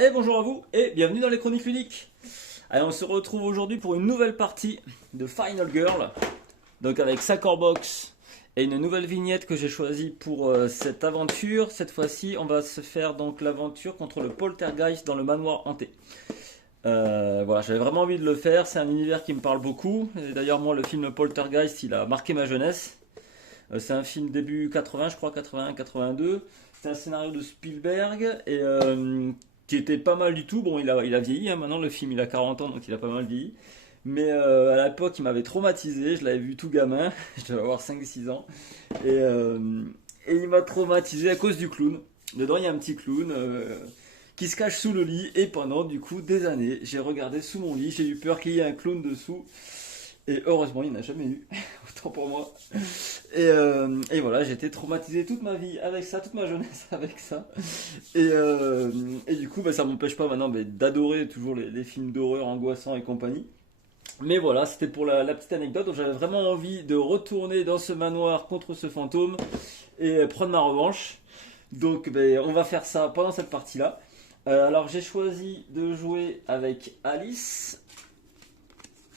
Et bonjour à vous et bienvenue dans les Chroniques Ludiques. Allez, on se retrouve aujourd'hui pour une nouvelle partie de Final Girl. Donc avec Box et une nouvelle vignette que j'ai choisie pour cette aventure. Cette fois-ci, on va se faire donc l'aventure contre le poltergeist dans le manoir hanté. Voilà, j'avais vraiment envie de le faire. C'est un univers qui me parle beaucoup. Et d'ailleurs, moi, le film Poltergeist, il a marqué ma jeunesse. C'est un film début 80, je crois, 81, 82. C'est un scénario de Spielberg et qui était pas mal du tout. Bon, il a vieilli, hein, maintenant le film il a 40 ans, donc il a pas mal vieilli. Mais à l'époque, il m'avait traumatisé. Je l'avais vu tout gamin, je devais avoir 5-6 ans. Et, euh, et il m'a traumatisé à cause du clown. Dedans, il y a un petit clown qui se cache sous le lit. Et pendant du coup des années, j'ai regardé sous mon lit. J'ai eu peur qu'il y ait un clown dessous. Et heureusement, il n'y en a jamais eu. Autant pour moi. Et voilà, j'ai été traumatisé toute ma vie avec ça, toute ma jeunesse avec ça. Et du coup, bah, ça m'empêche pas maintenant d'adorer toujours les films d'horreur angoissants et compagnie. Mais voilà, c'était pour la petite anecdote. Donc j'avais vraiment envie de retourner dans ce manoir contre ce fantôme et prendre ma revanche. Donc on va faire ça pendant cette partie-là. Alors j'ai choisi de jouer avec Alice.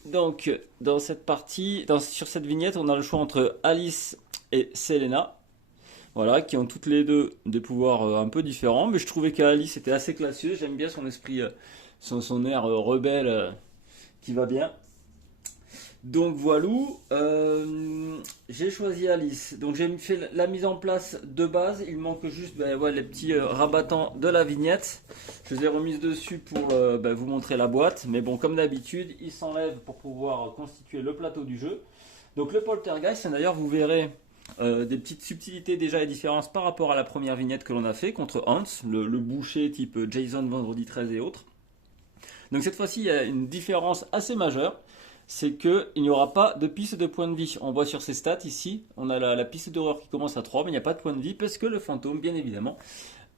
Donc, dans cette partie, sur cette vignette, on a le choix entre Alice et Selena, voilà, qui ont toutes les deux des pouvoirs un peu différents, mais je trouvais qu'Alice était assez classieuse. J'aime bien son esprit, son air rebelle qui va bien. Donc voilà, j'ai choisi Alice. Donc j'ai fait la mise en place de base. Il manque juste ouais, les petits rabattants de la vignette. Je les ai remises dessus pour vous montrer la boîte. Mais bon, comme d'habitude, ils s'enlèvent pour pouvoir constituer le plateau du jeu. Donc le poltergeist, d'ailleurs, vous verrez des petites subtilités déjà et différences par rapport à la première vignette que l'on a fait contre Hans, le boucher type Jason Vendredi 13 et autres. Donc cette fois-ci, il y a une différence assez majeure. C'est qu'il n'y aura pas de piste de point de vie. On voit sur ces stats ici, on a la piste d'horreur qui commence à 3, mais il n'y a pas de point de vie parce que le fantôme, bien évidemment,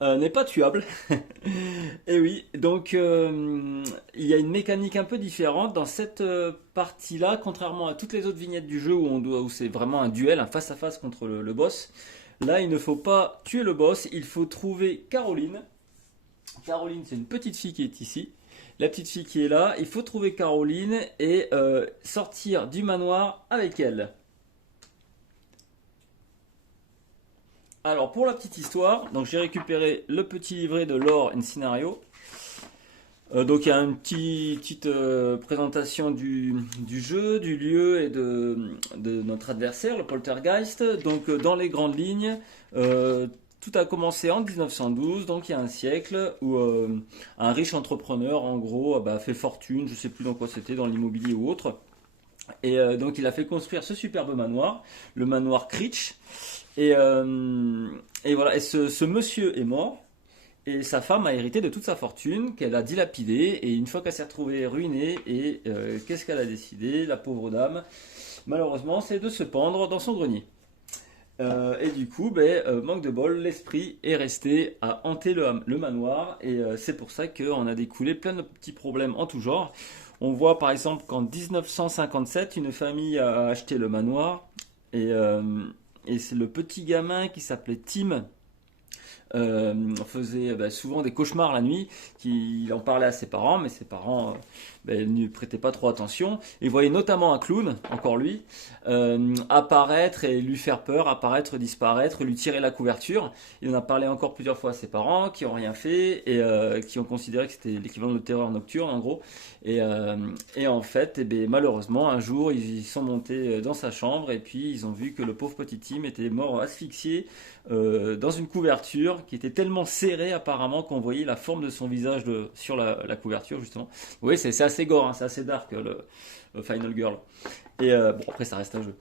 n'est pas tuable. Et oui, donc il y a une mécanique un peu différente dans cette partie-là, contrairement à toutes les autres vignettes du jeu où c'est vraiment un duel, un face-à-face contre le boss. Là, il ne faut pas tuer le boss, il faut trouver Caroline. Caroline, c'est une petite fille qui est ici. La petite fille qui est là, il faut trouver Caroline et sortir du manoir avec elle. Alors pour la petite histoire, donc j'ai récupéré le petit livret de Lore and Scenario. Donc il y a une petite présentation du jeu, du lieu et de notre adversaire, le poltergeist. Donc dans les grandes lignes, tout a commencé en 1912, donc il y a un siècle, où un riche entrepreneur, en gros, a fait fortune, je ne sais plus dans quoi c'était, dans l'immobilier ou autre. Et donc il a fait construire ce superbe manoir, le manoir Critch. Et voilà, et ce monsieur est mort. Et sa femme a hérité de toute sa fortune qu'elle a dilapidée. Et une fois qu'elle s'est retrouvée ruinée, et qu'est-ce qu'elle a décidé, la pauvre dame, malheureusement, c'est de se pendre dans son grenier. Et du coup, manque de bol, l'esprit est resté à hanter le manoir. Et c'est pour ça qu'on a découlé plein de petits problèmes en tout genre. On voit par exemple qu'en 1957, une famille a acheté le manoir. Et c'est le petit gamin qui s'appelait Tim. Faisait souvent des cauchemars la nuit, qu'il en parlait à ses parents, mais ses parents ne prêtaient pas trop attention. Il voyait notamment un clown, encore lui, apparaître et lui faire peur, apparaître, disparaître, lui tirer la couverture. Il en a parlé encore plusieurs fois à ses parents, qui n'ont rien fait et qui ont considéré que c'était l'équivalent de terreur nocturne en gros. Et en fait, malheureusement, un jour, ils sont montés dans sa chambre et puis ils ont vu que le pauvre petit Tim était mort asphyxié dans une couverture qui était tellement serrée apparemment qu'on voyait la forme de son visage sur la couverture justement. Oui, c'est assez gore, hein, c'est assez dark le Final Girl. Et bon, après ça reste un jeu.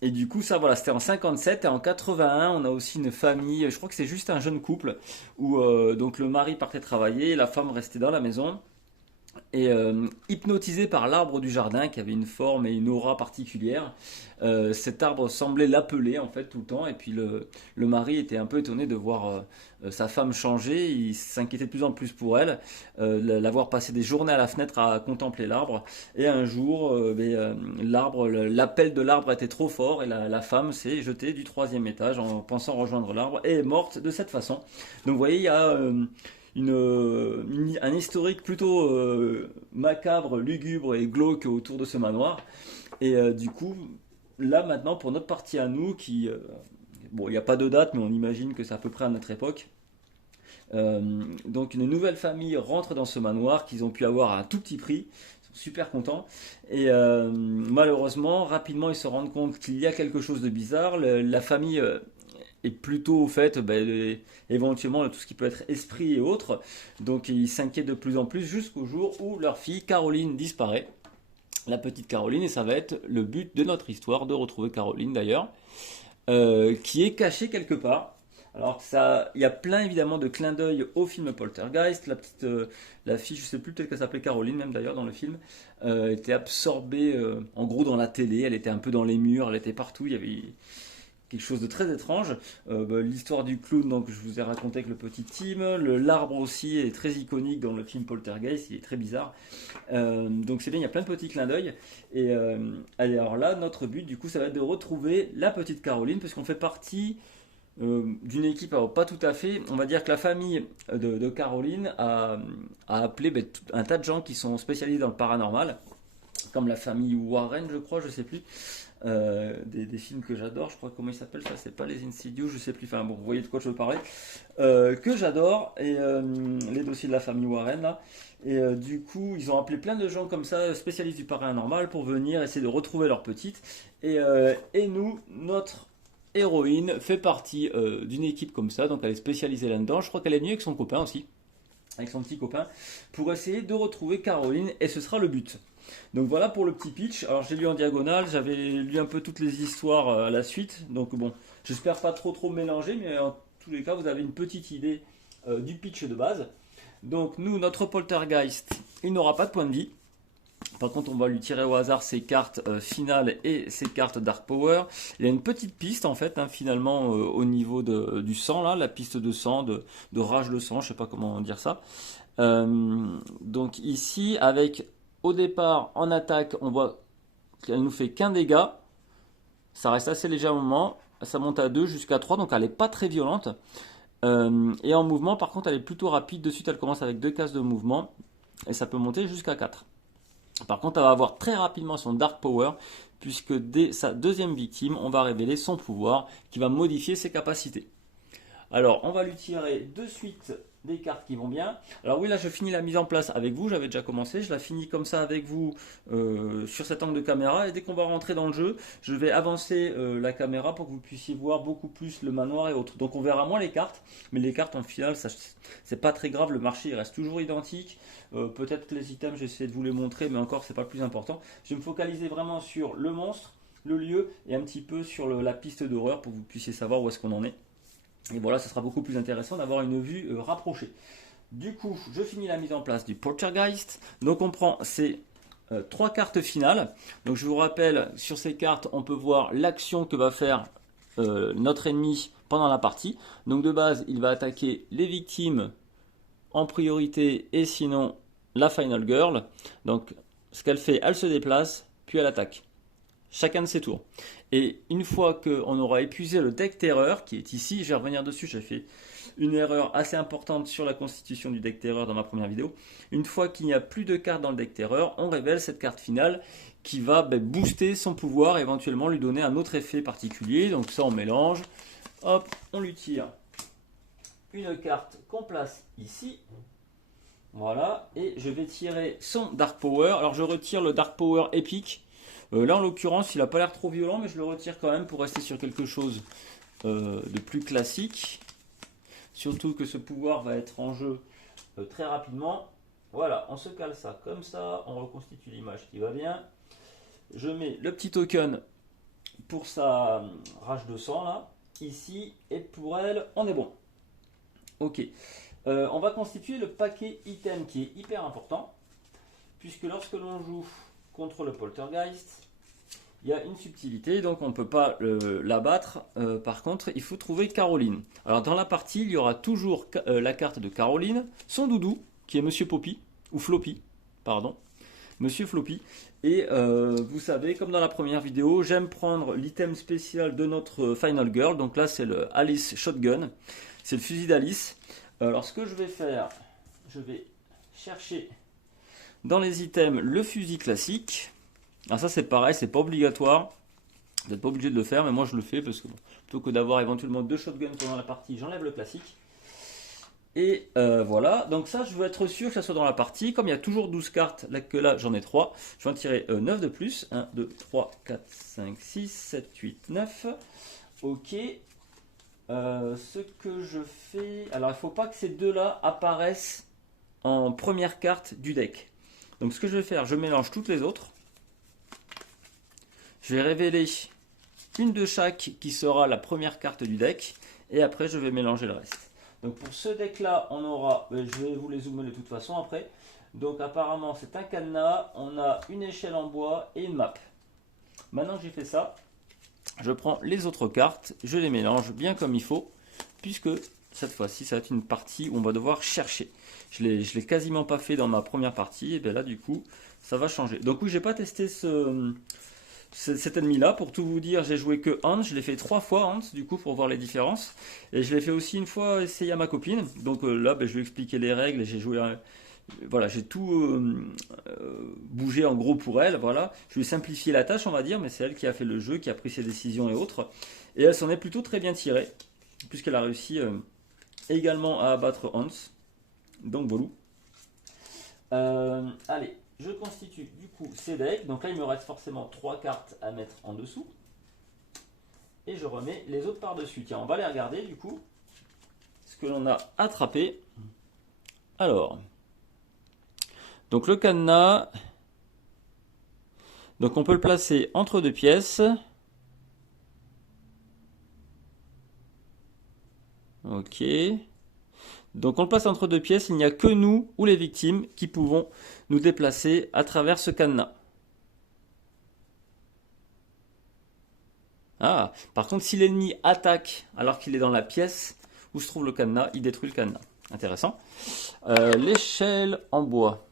Et du coup, ça voilà, c'était en 57 et en 81, on a aussi une famille, je crois que c'est juste un jeune couple où donc le mari partait travailler et la femme restait dans la maison. Et hypnotisé par l'arbre du jardin qui avait une forme et une aura particulière, cet arbre semblait l'appeler en fait tout le temps. Et puis le mari était un peu étonné de voir sa femme changer. Il s'inquiétait de plus en plus pour elle, la voir passer des journées à la fenêtre à contempler l'arbre. Et un jour, l'appel de l'arbre était trop fort et la femme s'est jetée du troisième étage en pensant rejoindre l'arbre et est morte de cette façon. Donc vous voyez, il y a un historique plutôt macabre, lugubre et glauque autour de ce manoir. Et du coup, là maintenant, pour notre partie à nous, bon, il n'y a pas de date, mais on imagine que c'est à peu près à notre époque. Donc une nouvelle famille rentre dans ce manoir qu'ils ont pu avoir à un tout petit prix. Ils sont super contents. Et malheureusement, rapidement, ils se rendent compte qu'il y a quelque chose de bizarre. La famille est plutôt au fait éventuellement de tout ce qui peut être esprit et autres. Donc ils s'inquiètent de plus en plus jusqu'au jour où leur fille Caroline disparaît. La petite Caroline, et ça va être le but de notre histoire, de retrouver Caroline d'ailleurs, qui est cachée quelque part. Alors ça, il y a plein évidemment de clins d'œil au film Poltergeist. La fille, je sais plus, peut-être qu'elle s'appelait Caroline même d'ailleurs dans le film, était absorbée en gros dans la télé. Elle était un peu dans les murs, elle était partout. Il y avait quelque chose de très étrange. L'histoire du clown, donc je vous ai raconté avec le petit Tim. L'arbre aussi est très iconique dans le film Poltergeist. Il est très bizarre. Donc c'est bien, il y a plein de petits clins d'œil. Et alors là, notre but du coup, ça va être de retrouver la petite Caroline, parce qu'on fait partie d'une équipe, alors pas tout à fait, on va dire que la famille de Caroline a appelé un tas de gens qui sont spécialisés dans le paranormal, comme la famille Warren, je crois, je sais plus, des films que j'adore, je crois, comment ils s'appellent ça, c'est pas les Insidious, je sais plus, enfin bon, vous voyez de quoi je veux parler, que j'adore, et les dossiers de la famille Warren là. Et du coup, ils ont appelé plein de gens comme ça, spécialistes du paranormal, pour venir essayer de retrouver leur petite. Et nous, notre héroïne fait partie d'une équipe comme ça, donc elle est spécialisée là-dedans. Je crois qu'elle est venue avec son copain aussi, avec son petit copain, pour essayer de retrouver Caroline, et ce sera le but. Donc voilà pour le petit pitch. Alors j'ai lu en diagonale, j'avais lu un peu toutes les histoires à la suite, donc bon, j'espère pas trop mélanger, mais en tous les cas, vous avez une petite idée du pitch de base. Donc nous, notre poltergeist, il n'aura pas de point de vie. Par contre, on va lui tirer au hasard ses cartes finales et ses cartes Dark Power. Il y a une petite piste en fait, hein, finalement, au niveau du sang, là, la piste de sang, de rage de sang, je sais pas comment dire ça. Donc ici, avec au départ en attaque, on voit qu'elle nous fait qu'un dégât. Ça reste assez léger à un moment. Ça monte à 2 jusqu'à 3, donc elle n'est pas très violente. Et en mouvement, par contre, elle est plutôt rapide. De suite, elle commence avec 2 cases de mouvement. Et ça peut monter jusqu'à 4. Par contre, elle va avoir très rapidement son Dark Power, puisque dès sa deuxième victime, on va révéler son pouvoir qui va modifier ses capacités. Alors, on va lui tirer de suite des cartes qui vont bien. Alors oui, là, je finis la mise en place avec vous. J'avais déjà commencé. Je la finis comme ça avec vous sur cet angle de caméra. Et dès qu'on va rentrer dans le jeu, je vais avancer la caméra pour que vous puissiez voir beaucoup plus le manoir et autres. Donc, on verra moins les cartes. Mais les cartes, en final, c'est pas très grave. Le marché, il reste toujours identique. Peut-être que les items, j'essaie de vous les montrer. Mais encore, c'est pas le plus important. Je vais me focaliser vraiment sur le monstre, le lieu et un petit peu sur la piste d'horreur pour que vous puissiez savoir où est-ce qu'on en est. Et voilà, ça sera beaucoup plus intéressant d'avoir une vue rapprochée. Du coup, je finis la mise en place du Poltergeist. Donc on prend ces 3 cartes finales. Donc je vous rappelle, sur ces cartes, on peut voir l'action que va faire notre ennemi pendant la partie. Donc de base, il va attaquer les victimes en priorité et sinon la Final Girl. Donc ce qu'elle fait, elle se déplace, puis elle attaque. Chacun de ses tours. Et une fois qu'on aura épuisé le deck terreur, qui est ici, je vais revenir dessus, j'ai fait une erreur assez importante sur la constitution du deck terreur dans ma première vidéo. Une fois qu'il n'y a plus de cartes dans le deck terreur, on révèle cette carte finale qui va booster son pouvoir et éventuellement lui donner un autre effet particulier. Donc ça, on mélange. Hop, on lui tire une carte qu'on place ici. Voilà, et je vais tirer son Dark Power. Alors je retire le Dark Power épique. Là en l'occurrence il n'a pas l'air trop violent, mais je le retire quand même pour rester sur quelque chose de plus classique. Surtout que ce pouvoir va être en jeu très rapidement. Voilà, on se cale ça comme ça, on reconstitue l'image qui va bien. Je mets le petit token pour sa rage de sang là, ici, et pour elle, on est bon. Ok, on va constituer le paquet item qui est hyper important, puisque lorsque l'on joue contre le poltergeist, il y a une subtilité, donc on ne peut pas l'abattre. Par contre, il faut trouver Caroline. Alors dans la partie, il y aura toujours la carte de Caroline, son doudou, qui est Monsieur Poppy, ou Floppy, pardon, Monsieur Floppy. Et vous savez, comme dans la première vidéo, j'aime prendre l'item spécial de notre Final Girl. Donc là, c'est le Alice Shotgun, c'est le fusil d'Alice. Alors ce que je vais faire, je vais chercher dans les items le fusil classique. Alors ça c'est pareil, c'est pas obligatoire. Vous n'êtes pas obligé de le faire, mais moi je le fais parce que bon, plutôt que d'avoir éventuellement 2 shotguns pendant la partie, j'enlève le classique. Et voilà, donc ça je veux être sûr que ça soit dans la partie. Comme il y a toujours 12 cartes, là que là j'en ai 3, je vais en tirer 9 de plus. 1, 2, 3, 4, 5, 6, 7, 8, 9. Ok. Ce que je fais... Alors il ne faut pas que ces deux-là apparaissent en première carte du deck. Donc ce que je vais faire, je mélange toutes les autres. Je vais révéler une de chaque qui sera la première carte du deck. Et après je vais mélanger le reste. Donc pour ce deck là, on aura... Je vais vous les zoomer de toute façon après. Donc apparemment c'est un cadenas, on a une échelle en bois et une map. Maintenant que j'ai fait ça, je prends les autres cartes, je les mélange bien comme il faut, puisque cette fois-ci, ça va être une partie où on va devoir chercher. Je l'ai quasiment pas fait dans ma première partie, et bien là, du coup, ça va changer. Donc oui, j'ai pas testé cet ennemi-là. Pour tout vous dire, j'ai joué que Hans, je l'ai fait 3 fois Hans, du coup, pour voir les différences. Et je l'ai fait aussi une fois essayer à ma copine. Donc là, je vais expliquer les règles, et j'ai joué... Voilà, j'ai tout bougé en gros pour elle, voilà. Je lui ai simplifié la tâche, on va dire, mais c'est elle qui a fait le jeu, qui a pris ses décisions et autres. Et elle s'en est plutôt très bien tirée, puisqu'elle a réussi également à abattre Hans. Donc voilà. Allez, je constitue du coup ces decks. Donc là, il me reste forcément 3 cartes à mettre en dessous. Et je remets les autres par-dessus. Tiens, on va les regarder du coup, ce que l'on a attrapé. Alors... Donc le cadenas, donc on peut le placer entre 2 pièces. Ok. Donc on le place entre 2 pièces, il n'y a que nous ou les victimes qui pouvons nous déplacer à travers ce cadenas. Ah, par contre si l'ennemi attaque alors qu'il est dans la pièce où se trouve le cadenas, il détruit le cadenas. Intéressant. L'échelle en bois.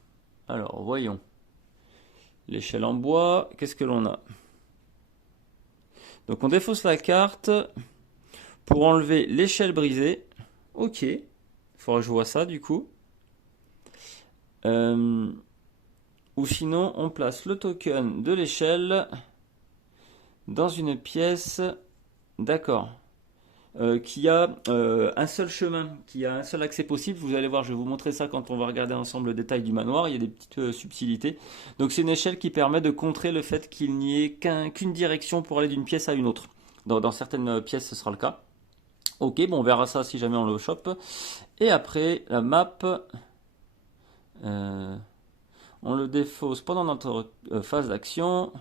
Alors, voyons. L'échelle en bois, qu'est-ce que l'on a? Donc, on défausse la carte pour enlever l'échelle brisée. Ok. Il faudra que je vois ça, du coup. Ou sinon, on place le token de l'échelle dans une pièce. D'accord. Qui a un seul chemin, qui a un seul accès possible. Vous allez voir, je vais vous montrer ça quand on va regarder ensemble le détail du manoir. Il y a des petites subtilités. Donc c'est une échelle qui permet de contrer le fait qu'il n'y ait qu'une direction pour aller d'une pièce à une autre. Dans certaines pièces, ce sera le cas. Ok, bon, on verra ça si jamais on le chope. Et après, la map, on le défausse pendant notre phase d'action.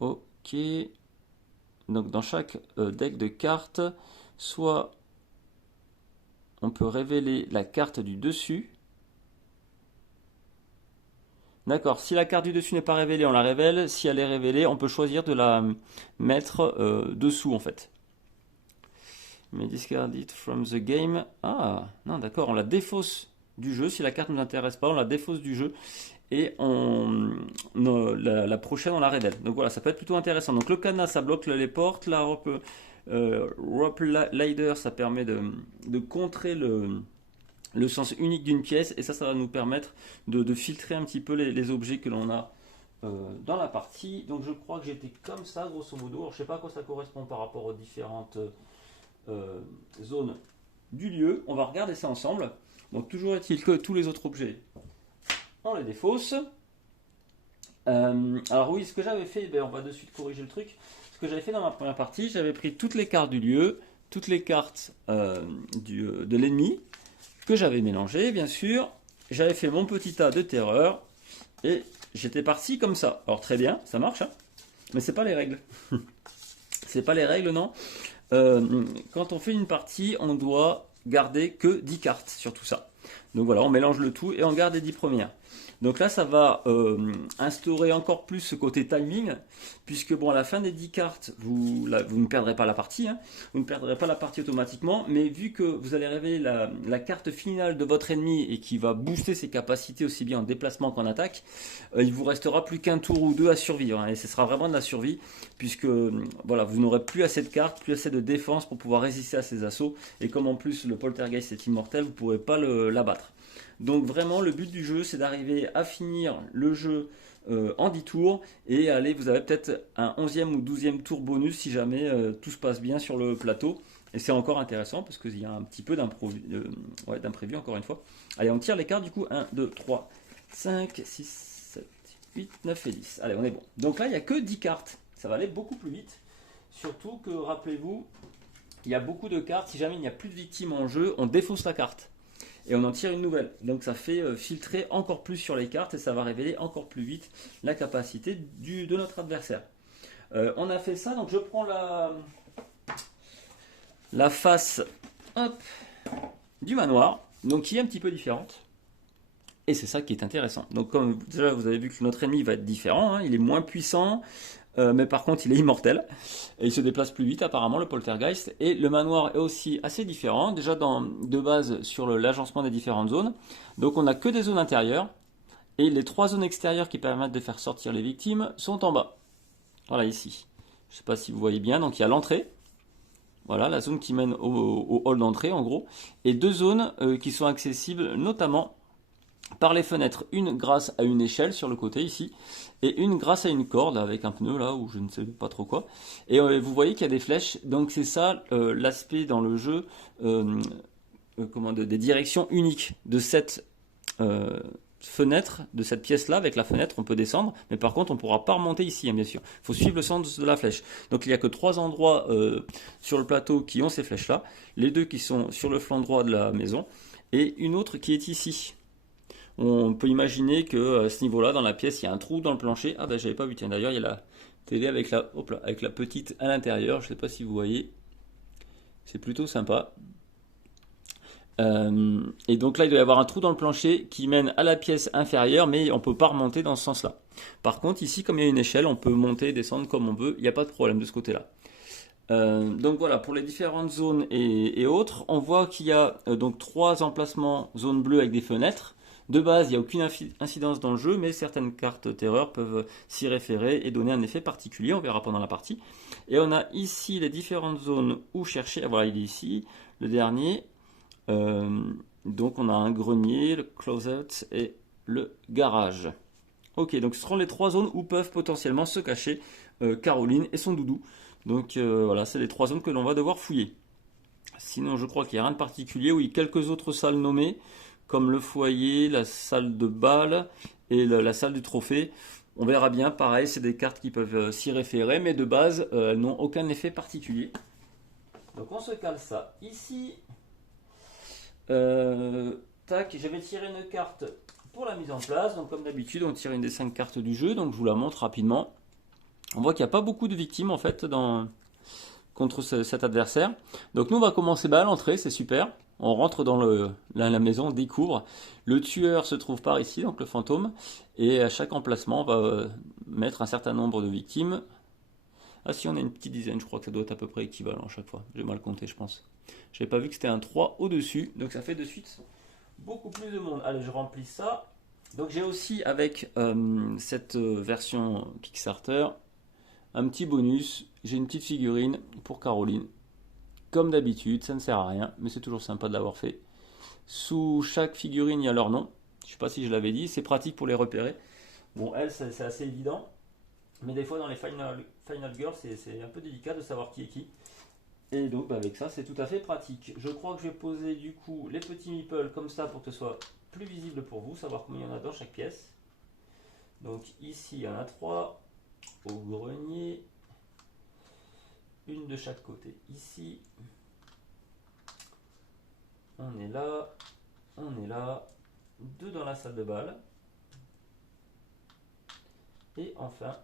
Ok. Donc dans chaque deck de cartes, soit on peut révéler la carte du dessus. D'accord, si la carte du dessus n'est pas révélée, on la révèle. Si elle est révélée, on peut choisir de la mettre dessous en fait. Mais discard it from the game. Ah, non d'accord, on la défausse du jeu. Si la carte ne nous intéresse pas, on la défausse du jeu. Et la prochaine, on la révèle. Donc voilà, ça peut être plutôt intéressant. Donc le cadenas, ça bloque les portes. La rope Lider, ça permet de contrer le sens unique d'une pièce. Et ça va nous permettre de filtrer un petit peu les objets que l'on a dans la partie. Donc je crois que j'étais comme ça, grosso modo. Alors, je ne sais pas à quoi ça correspond par rapport aux différentes zones du lieu. On va regarder ça ensemble. Donc toujours est-il que tous les autres objets, on les défausse. Alors oui, ce que j'avais fait, on va de suite corriger le truc. Ce que j'avais fait dans ma première partie, j'avais pris toutes les cartes du lieu, toutes les cartes de l'ennemi, que j'avais mélangées, bien sûr. J'avais fait mon petit tas de terreur, et j'étais parti comme ça. Alors très bien, ça marche, hein, mais c'est pas les règles. C'est pas les règles, non. Quand on fait une partie, on doit garder que 10 cartes sur tout ça. Donc voilà, on mélange le tout et on garde les 10 premières. Donc là, ça va instaurer encore plus ce côté timing, puisque bon, à la fin des 10 cartes, vous ne perdrez pas la partie, hein, vous ne perdrez pas la partie automatiquement, mais vu que vous allez révéler la carte finale de votre ennemi et qui va booster ses capacités aussi bien en déplacement qu'en attaque, il vous restera plus qu'un tour ou deux à survivre, hein, et ce sera vraiment de la survie, puisque voilà, vous n'aurez plus assez de cartes, plus assez de défense pour pouvoir résister à ces assauts, et comme en plus le poltergeist est immortel, vous ne pourrez pas l'abattre. Donc vraiment le but du jeu c'est d'arriver à finir le jeu en 10 tours et allez, vous avez peut-être un 11e ou 12e tour bonus si jamais tout se passe bien sur le plateau. Et c'est encore intéressant parce qu'il y a un petit peu d'imprévu encore une fois. Allez, on tire les cartes du coup. 1, 2, 3, 5, 6, 7, 8, 9 et 10. Allez, on est bon. Donc là, il n'y a que 10 cartes. Ça va aller beaucoup plus vite. Surtout que, rappelez-vous, il y a beaucoup de cartes. Si jamais il n'y a plus de victimes en jeu, on défausse la carte. Et on en tire une nouvelle. Donc ça fait filtrer encore plus sur les cartes et ça va révéler encore plus vite la capacité de notre adversaire. On a fait ça, donc je prends la face hop, du manoir, donc qui est un petit peu différente. Et c'est ça qui est intéressant. Donc comme déjà vous avez vu que notre ennemi va être différent, hein, il est moins puissant, mais par contre il est immortel et il se déplace plus vite apparemment, le poltergeist. Et le manoir est aussi assez différent, déjà de base sur l'agencement des différentes zones. Donc on n'a que des zones intérieures et les 3 zones extérieures qui permettent de faire sortir les victimes sont en bas. Voilà, ici. Je ne sais pas si vous voyez bien, donc il y a l'entrée, voilà la zone qui mène au hall d'entrée en gros, et 2 zones qui sont accessibles notamment par les fenêtres, une grâce à une échelle sur le côté ici, et une grâce à une corde avec un pneu là, ou je ne sais pas trop quoi. Et vous voyez qu'il y a des flèches, donc c'est ça l'aspect dans le jeu des directions uniques de cette fenêtre, de cette pièce là. Avec la fenêtre on peut descendre, mais par contre on ne pourra pas remonter ici, hein, bien sûr. Il faut suivre le sens de la flèche. Donc il n'y a que 3 endroits sur le plateau qui ont ces flèches là, les 2 qui sont sur le flanc droit de la maison, et une autre qui est ici. On peut imaginer que à ce niveau-là, dans la pièce, il y a un trou dans le plancher. Ah ben j'avais pas vu, tiens d'ailleurs il y a la télé avec la petite à l'intérieur, je sais pas si vous voyez. C'est plutôt sympa. Et donc là il doit y avoir un trou dans le plancher qui mène à la pièce inférieure, mais on peut pas remonter dans ce sens-là. Par contre ici, comme il y a une échelle, on peut monter et descendre comme on veut, il n'y a pas de problème de ce côté-là. Donc voilà, pour les différentes zones et autres, on voit qu'il y a donc 3 emplacements zone bleue avec des fenêtres. De base, il n'y a aucune incidence dans le jeu, mais certaines cartes terreur peuvent s'y référer et donner un effet particulier, on verra pendant la partie. Et on a ici les différentes zones où chercher. Voilà, il est ici, le dernier. Donc on a un grenier, le closet et le garage. Ok, donc ce seront les 3 zones où peuvent potentiellement se cacher Caroline et son doudou. Donc voilà, c'est les 3 zones que l'on va devoir fouiller. Sinon, je crois qu'il n'y a rien de particulier. Oui, quelques autres salles nommées, comme le foyer, la salle de bal et la salle du trophée. On verra bien, pareil, c'est des cartes qui peuvent s'y référer, mais de base, elles n'ont aucun effet particulier. Donc on se cale ça ici. Tac, je vais tirer une carte pour la mise en place. Donc comme d'habitude, on tire une des 5 cartes du jeu, donc je vous la montre rapidement. On voit qu'il n'y a pas beaucoup de victimes en fait contre cet adversaire. Donc nous on va commencer à l'entrée, c'est super. On rentre dans la maison, on découvre. Le tueur se trouve par ici, donc le fantôme. Et à chaque emplacement, on va mettre un certain nombre de victimes. Ah si, on a une petite dizaine, je crois que ça doit être à peu près équivalent à chaque fois. J'ai mal compté, je pense. J'avais pas vu que c'était un 3 au-dessus, donc ça fait de suite beaucoup plus de monde. Allez, je remplis ça. Donc j'ai aussi avec cette version Kickstarter un petit bonus. J'ai une petite figurine pour Caroline. Comme d'habitude, ça ne sert à rien, mais c'est toujours sympa de l'avoir fait. Sous chaque figurine, il y a leur nom. Je ne sais pas si je l'avais dit, c'est pratique pour les repérer. Bon, elle, c'est assez évident. Mais des fois, dans les Final Girls, c'est un peu délicat de savoir qui est qui. Et donc, avec ça, c'est tout à fait pratique. Je crois que je vais poser du coup les petits meeples comme ça pour que ce soit plus visible pour vous, savoir combien il y en a dans chaque pièce. Donc ici, il y en a 3 au grenier. Une de chaque côté ici. On est là. On est là. 2 dans la salle de bal. Et enfin,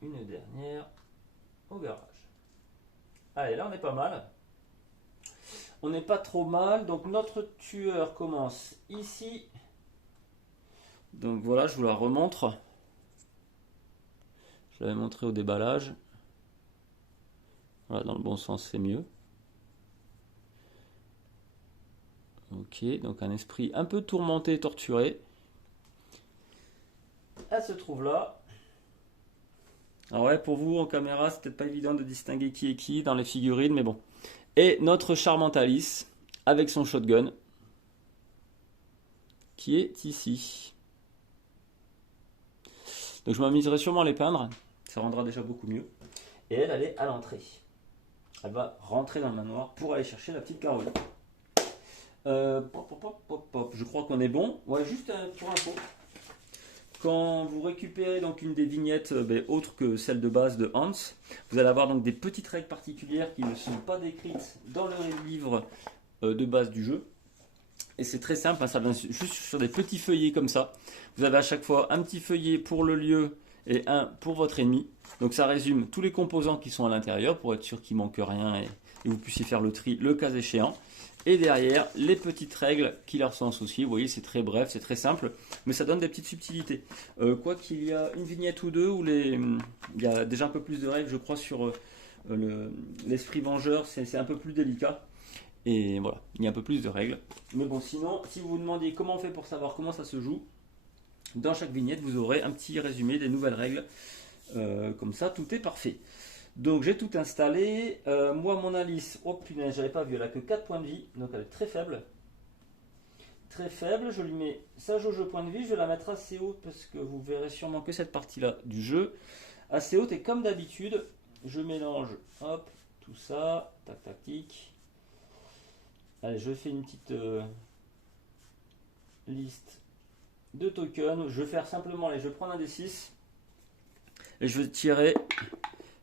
une dernière au garage. Allez, là on est pas mal. On n'est pas trop mal. Donc notre tueur commence ici. Donc voilà, je vous la remontre. Je l'avais montré au déballage. Voilà, dans le bon sens, c'est mieux. Ok, donc un esprit un peu tourmenté, torturé. Elle se trouve là. Alors ouais, pour vous en caméra, c'est peut-être pas évident de distinguer qui est qui dans les figurines, mais bon. Et notre charmante Alice, avec son shotgun, qui est ici. Donc je m'amuserai sûrement à les peindre, ça rendra déjà beaucoup mieux. Et elle est à l'entrée. Elle va rentrer dans le manoir pour aller chercher la petite Caroline. Je crois qu'on est bon. Ouais, juste pour info. Quand vous récupérez donc une des vignettes autres que celle de base de Hans, vous allez avoir donc des petites règles particulières qui ne sont pas décrites dans le livre de base du jeu. Et c'est très simple, hein, ça vient juste sur des petits feuillets comme ça. Vous avez à chaque fois un petit feuillet pour le lieu et un pour votre ennemi. Donc ça résume tous les composants qui sont à l'intérieur pour être sûr qu'il ne manque rien et vous puissiez faire le tri le cas échéant. Et derrière, les petites règles qui leur sont associées. Vous voyez, c'est très bref, c'est très simple, mais ça donne des petites subtilités. Quoi qu'il y a une vignette ou deux où il y a déjà un peu plus de règles, je crois, sur l'esprit vengeur, c'est un peu plus délicat. Et voilà, il y a un peu plus de règles. Mais bon, sinon, si vous vous demandiez comment on fait pour savoir comment ça se joue, dans chaque vignette, vous aurez un petit résumé des nouvelles règles. Comme ça, tout est parfait. Donc j'ai tout installé. Moi, mon Alice, oh punaise, j'avais pas vu, elle a que 4 points de vie, donc elle est très faible. Très faible, je lui mets sa jauge de points de vie, je vais la mettre assez haute parce que vous verrez sûrement que cette partie-là du jeu. Assez haute et comme d'habitude, je mélange, hop, tout ça, tac tac tic. Allez, je fais une petite liste de tokens. Je vais faire simplement, allez, je vais prendre un des 6 et je vais tirer.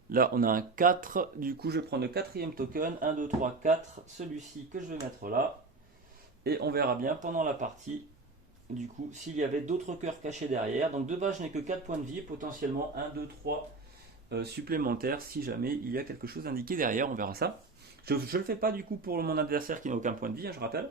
Là, on a un 4. Du coup, je vais prendre le quatrième token. 1, 2, 3, 4. Celui-ci que je vais mettre là. Et on verra bien pendant la partie, du coup, s'il y avait d'autres cœurs cachés derrière. Donc, de base, je n'ai que 4 points de vie. Et potentiellement 1, 2, 3 supplémentaires si jamais il y a quelque chose indiqué derrière. On verra ça. Je ne le fais pas, du coup, pour mon adversaire qui n'a aucun point de vie, hein, je rappelle.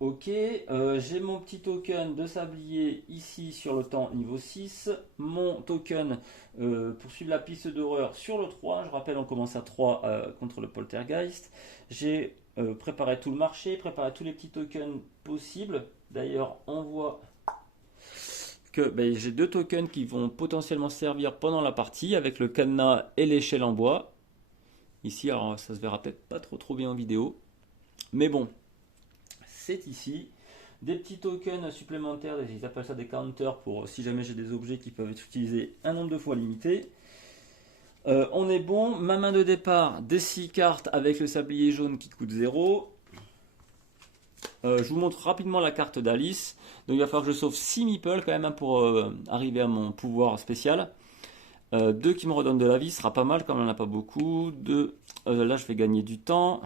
Ok, j'ai mon petit token de sablier ici sur le temps niveau 6, mon token pour suivre la piste d'horreur sur le 3, je rappelle on commence à 3 contre le poltergeist, j'ai préparé tout le marché, préparé tous les petits tokens possibles, d'ailleurs on voit que j'ai 2 tokens qui vont potentiellement servir pendant la partie avec le cadenas et l'échelle en bois, ici alors ça se verra peut-être pas trop bien en vidéo, mais bon. C'est ici. Des petits tokens supplémentaires, ils appellent ça des counters pour si jamais j'ai des objets qui peuvent être utilisés un nombre de fois limité. On est bon. Ma main de départ, des 6 cartes avec le sablier jaune qui coûte 0. Je vous montre rapidement la carte d'Alice. Donc il va falloir que je sauve 6 meeples quand même pour arriver à mon pouvoir spécial. 2 qui me redonnent de la vie, ce sera pas mal comme on n'en a pas beaucoup. 2, là je vais gagner du temps.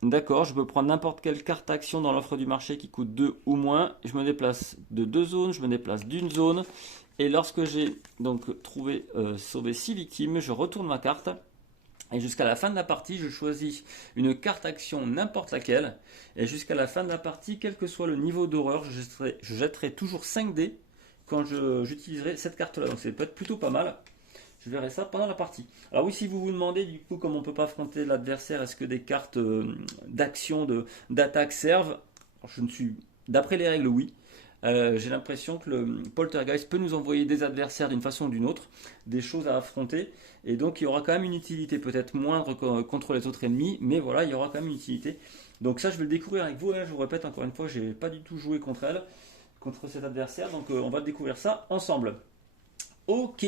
D'accord, je peux prendre n'importe quelle carte action dans l'offre du marché qui coûte 2 ou moins. Je me déplace de 2 zones, je me déplace d'une zone. Et lorsque j'ai donc sauvé 6 victimes, je retourne ma carte. Et jusqu'à la fin de la partie, je choisis une carte action n'importe laquelle. Et jusqu'à la fin de la partie, quel que soit le niveau d'horreur, je jetterai toujours 5 dés quand j'utiliserai cette carte-là. Donc ça peut être plutôt pas mal. Je verrai ça pendant la partie. Alors oui, si vous vous demandez du coup comme on ne peut pas affronter l'adversaire, est-ce que des cartes d'action, d'attaque servent? D'après les règles, oui. J'ai l'impression que le poltergeist peut nous envoyer des adversaires d'une façon ou d'une autre, des choses à affronter, et donc il y aura quand même une utilité, peut-être moindre contre les autres ennemis, mais voilà, il y aura quand même une utilité. Donc ça, je vais le découvrir avec vous, hein. Je vous répète encore une fois, je n'ai pas du tout joué contre elle, contre cet adversaire, donc on va découvrir ça ensemble. Ok,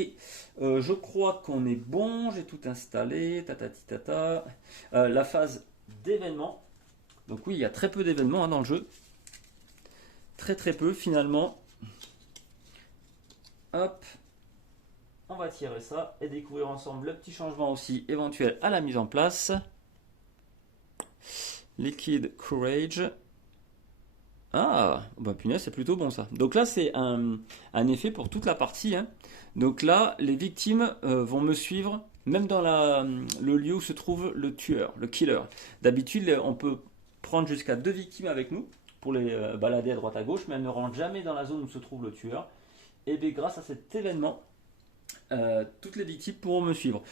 je crois qu'on est bon, j'ai tout installé, tata. La phase d'événements. Donc oui, il y a très peu d'événements dans le jeu. Très peu finalement. Hop, on va tirer ça et découvrir ensemble le petit changement aussi éventuel à la mise en place. Liquid Courage. Ah, bah punaise, c'est plutôt bon ça. Donc là, c'est un effet pour toute la partie, hein. Donc là, les victimes vont me suivre même dans le lieu où se trouve le tueur, le killer. D'habitude, on peut prendre jusqu'à 2 victimes avec nous pour les balader à droite à gauche, mais elles ne rentrent jamais dans la zone où se trouve le tueur. Et bien, grâce à cet événement, toutes les victimes pourront me suivre.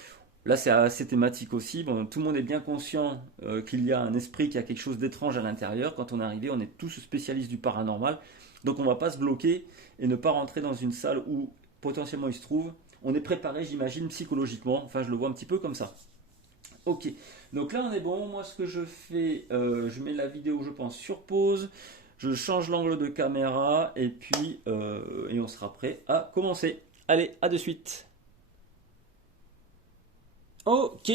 Là, c'est assez thématique aussi. Bon, tout le monde est bien conscient qu'il y a un esprit, qu'il y a quelque chose d'étrange à l'intérieur. Quand on est arrivé, on est tous spécialistes du paranormal. Donc, on ne va pas se bloquer et ne pas rentrer dans une salle où potentiellement il se trouve. On est préparé, j'imagine, psychologiquement. Enfin, je le vois un petit peu comme ça. Ok, donc là, on est bon. Moi, ce que je fais, je mets la vidéo, je pense, sur pause. Je change l'angle de caméra et puis et on sera prêt à commencer. Allez, à de suite. Ok,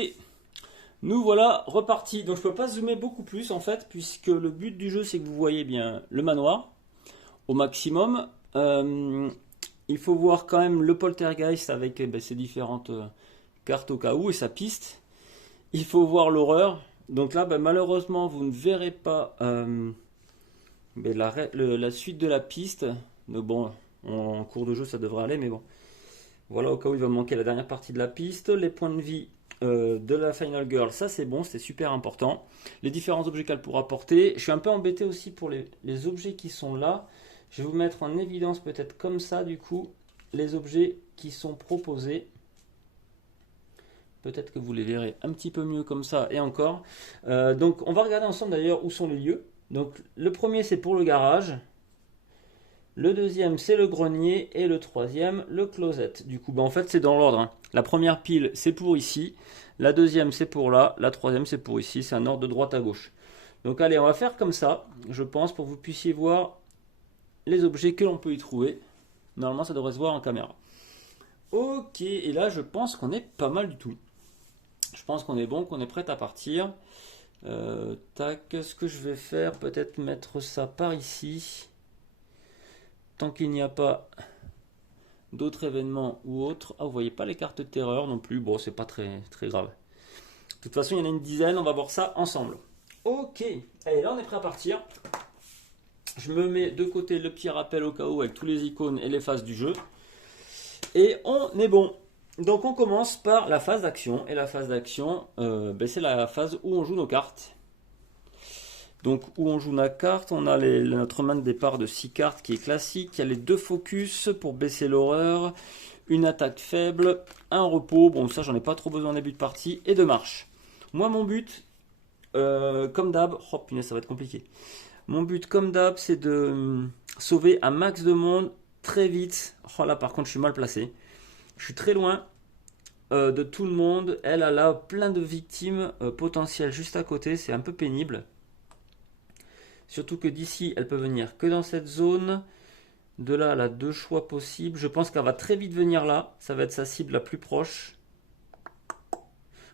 nous voilà repartis. Donc je peux pas zoomer beaucoup plus en fait, puisque le but du jeu c'est que vous voyez bien le manoir au maximum. Il faut voir quand même le poltergeist avec ses différentes cartes au cas où et sa piste. Il faut voir l'horreur. Donc là, malheureusement, vous ne verrez pas la suite de la piste. Mais bon, en cours de jeu ça devrait aller, mais bon. Voilà, au cas où il va me manquer la dernière partie de la piste. Les points de vie de la Final Girl, ça c'est bon, c'était super important. Les différents objets qu'elle pourra porter. Je suis un peu embêté aussi pour les objets qui sont là. Je vais vous mettre en évidence peut-être comme ça du coup les objets qui sont proposés. Peut-être que vous les verrez un petit peu mieux comme ça et encore. Donc on va regarder ensemble d'ailleurs où sont les lieux. Donc le premier c'est pour le garage. Le deuxième, c'est le grenier. Et le troisième, le closet. Du coup, en fait, c'est dans l'ordre. Hein. La première pile, c'est pour ici. La deuxième, c'est pour là. La troisième, c'est pour ici. C'est un ordre de droite à gauche. Donc, allez, on va faire comme ça, je pense, pour que vous puissiez voir les objets que l'on peut y trouver. Normalement, ça devrait se voir en caméra. Ok, et là, je pense qu'on est pas mal du tout. Je pense qu'on est bon, qu'on est prêt à partir. Tac, ce que je vais faire, peut-être mettre ça par ici. Tant qu'il n'y a pas d'autres événements ou autres. Ah, vous voyez pas les cartes de terreur non plus. Bon, c'est pas très, très grave. De toute façon, il y en a une dizaine. On va voir ça ensemble. Ok. Allez, là, on est prêt à partir. Je me mets de côté le petit rappel au cas où avec tous les icônes et les phases du jeu. Et on est bon. Donc, on commence par la phase d'action. Et la phase d'action, c'est la phase où on joue nos cartes. Donc où on joue la carte, on a notre main de départ de 6 cartes qui est classique. Il y a les 2 focus pour baisser l'horreur, une attaque faible, un repos, bon ça j'en ai pas trop besoin en début de partie, et 2 marches. Moi mon but, comme d'hab, oh punaise ça va être compliqué. Mon but comme d'hab c'est de sauver un max de monde très vite. Oh là par contre je suis mal placé. Je suis très loin de tout le monde. Elle a là plein de victimes potentielles juste à côté, c'est un peu pénible. Surtout que d'ici, elle peut venir que dans cette zone. De là, elle a 2 choix possibles. Je pense qu'elle va très vite venir là. Ça va être sa cible la plus proche.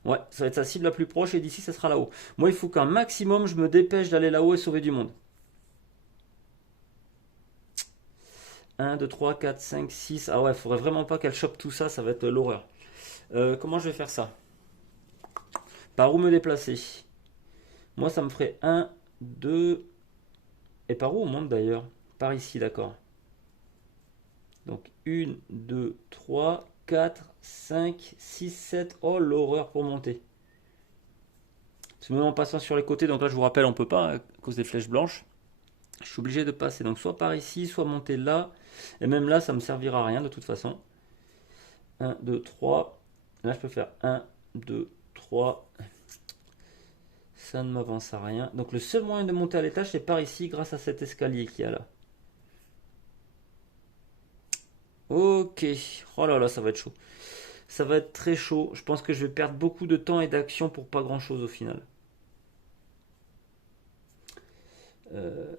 Ouais, ça va être sa cible la plus proche. Et d'ici, ça sera là-haut. Moi, il faut qu'un maximum, je me dépêche d'aller là-haut et sauver du monde. 1, 2, 3, 4, 5, 6. Ah ouais, il faudrait vraiment pas qu'elle chope tout ça. Ça va être l'horreur. Comment je vais faire ça? Par où me déplacer? Moi, ça me ferait 1, 2... Et par où on monte d'ailleurs? Par ici, d'accord. Donc 1, 2, 3, 4, 5, 6, 7. Oh, l'horreur pour monter. C'est même en passant sur les côtés, donc là je vous rappelle, on ne peut pas à cause des flèches blanches. Je suis obligé de passer donc soit par ici, soit monter là. Et même là, ça ne me servira à rien de toute façon. 1, 2, 3. Là, je peux faire 1, 2, 3. Ça ne m'avance à rien. Donc le seul moyen de monter à l'étage, c'est par ici, grâce à cet escalier qu'il y a là. Ok. Oh là là, ça va être chaud. Ça va être très chaud. Je pense que je vais perdre beaucoup de temps et d'action pour pas grand chose au final.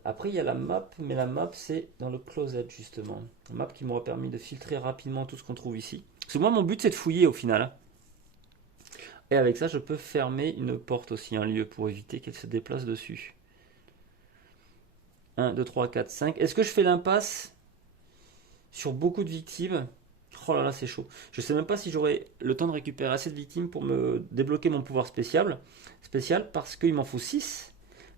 Après, il y a la map, mais la map, c'est dans le closet justement. Une map qui m'aura permis de filtrer rapidement tout ce qu'on trouve ici. Parce que moi, mon but, c'est de fouiller au final. Et avec ça, je peux fermer une porte aussi, un lieu, pour éviter qu'elle se déplace dessus. 1, 2, 3, 4, 5. Est-ce que je fais l'impasse sur beaucoup de victimes? Oh là là, c'est chaud. Je sais même pas si j'aurai le temps de récupérer assez de victimes pour me débloquer mon pouvoir spécial parce qu'il m'en faut 6.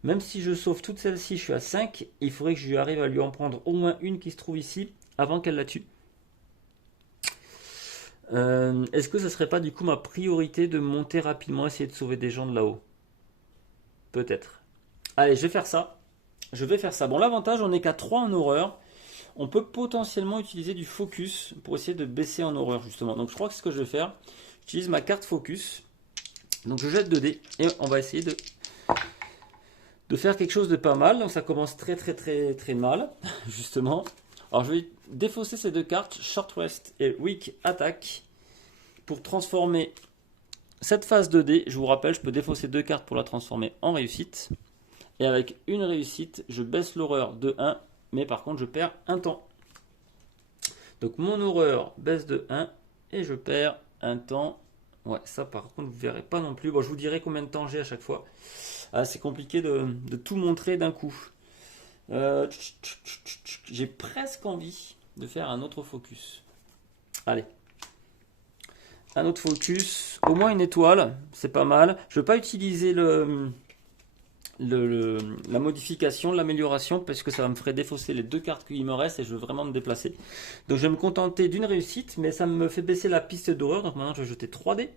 Même si je sauve toutes celles-ci, je suis à 5. Il faudrait que je arrive à lui en prendre au moins une qui se trouve ici avant qu'elle la tue. Est-ce que ce serait pas du coup ma priorité de monter rapidement, essayer de sauver des gens de là-haut? Peut-être. Allez, je vais faire ça. Je vais faire ça. Bon, l'avantage, on n'est qu'à 3 en horreur. On peut potentiellement utiliser du focus pour essayer de baisser en horreur, justement. Donc, je crois que ce que je vais faire, j'utilise ma carte focus. Donc, je jette 2 dés et on va essayer de faire quelque chose de pas mal. Donc, ça commence très, très, très, très mal, justement. Alors, je vais défausser ces deux cartes, Short Rest et Weak Attack, pour transformer cette phase 2D. Je vous rappelle, je peux défausser deux cartes pour la transformer en réussite. Et avec une réussite, je baisse l'horreur de 1, mais par contre, je perds un temps. Donc, mon horreur baisse de 1 et je perds un temps. Ouais, ça par contre, vous ne verrez pas non plus. Bon, je vous dirai combien de temps j'ai à chaque fois. Ah, c'est compliqué de tout montrer d'un coup. J'ai presque envie de faire un autre focus. Allez. Un autre focus. Au moins une étoile. C'est pas mal. Je ne veux pas utiliser la modification, l'amélioration, parce que ça va me ferait défausser les deux cartes qu'il me reste et je veux vraiment me déplacer. Donc je vais me contenter d'une réussite, mais ça me fait baisser la piste d'horreur. Donc maintenant je vais jeter 3 dés.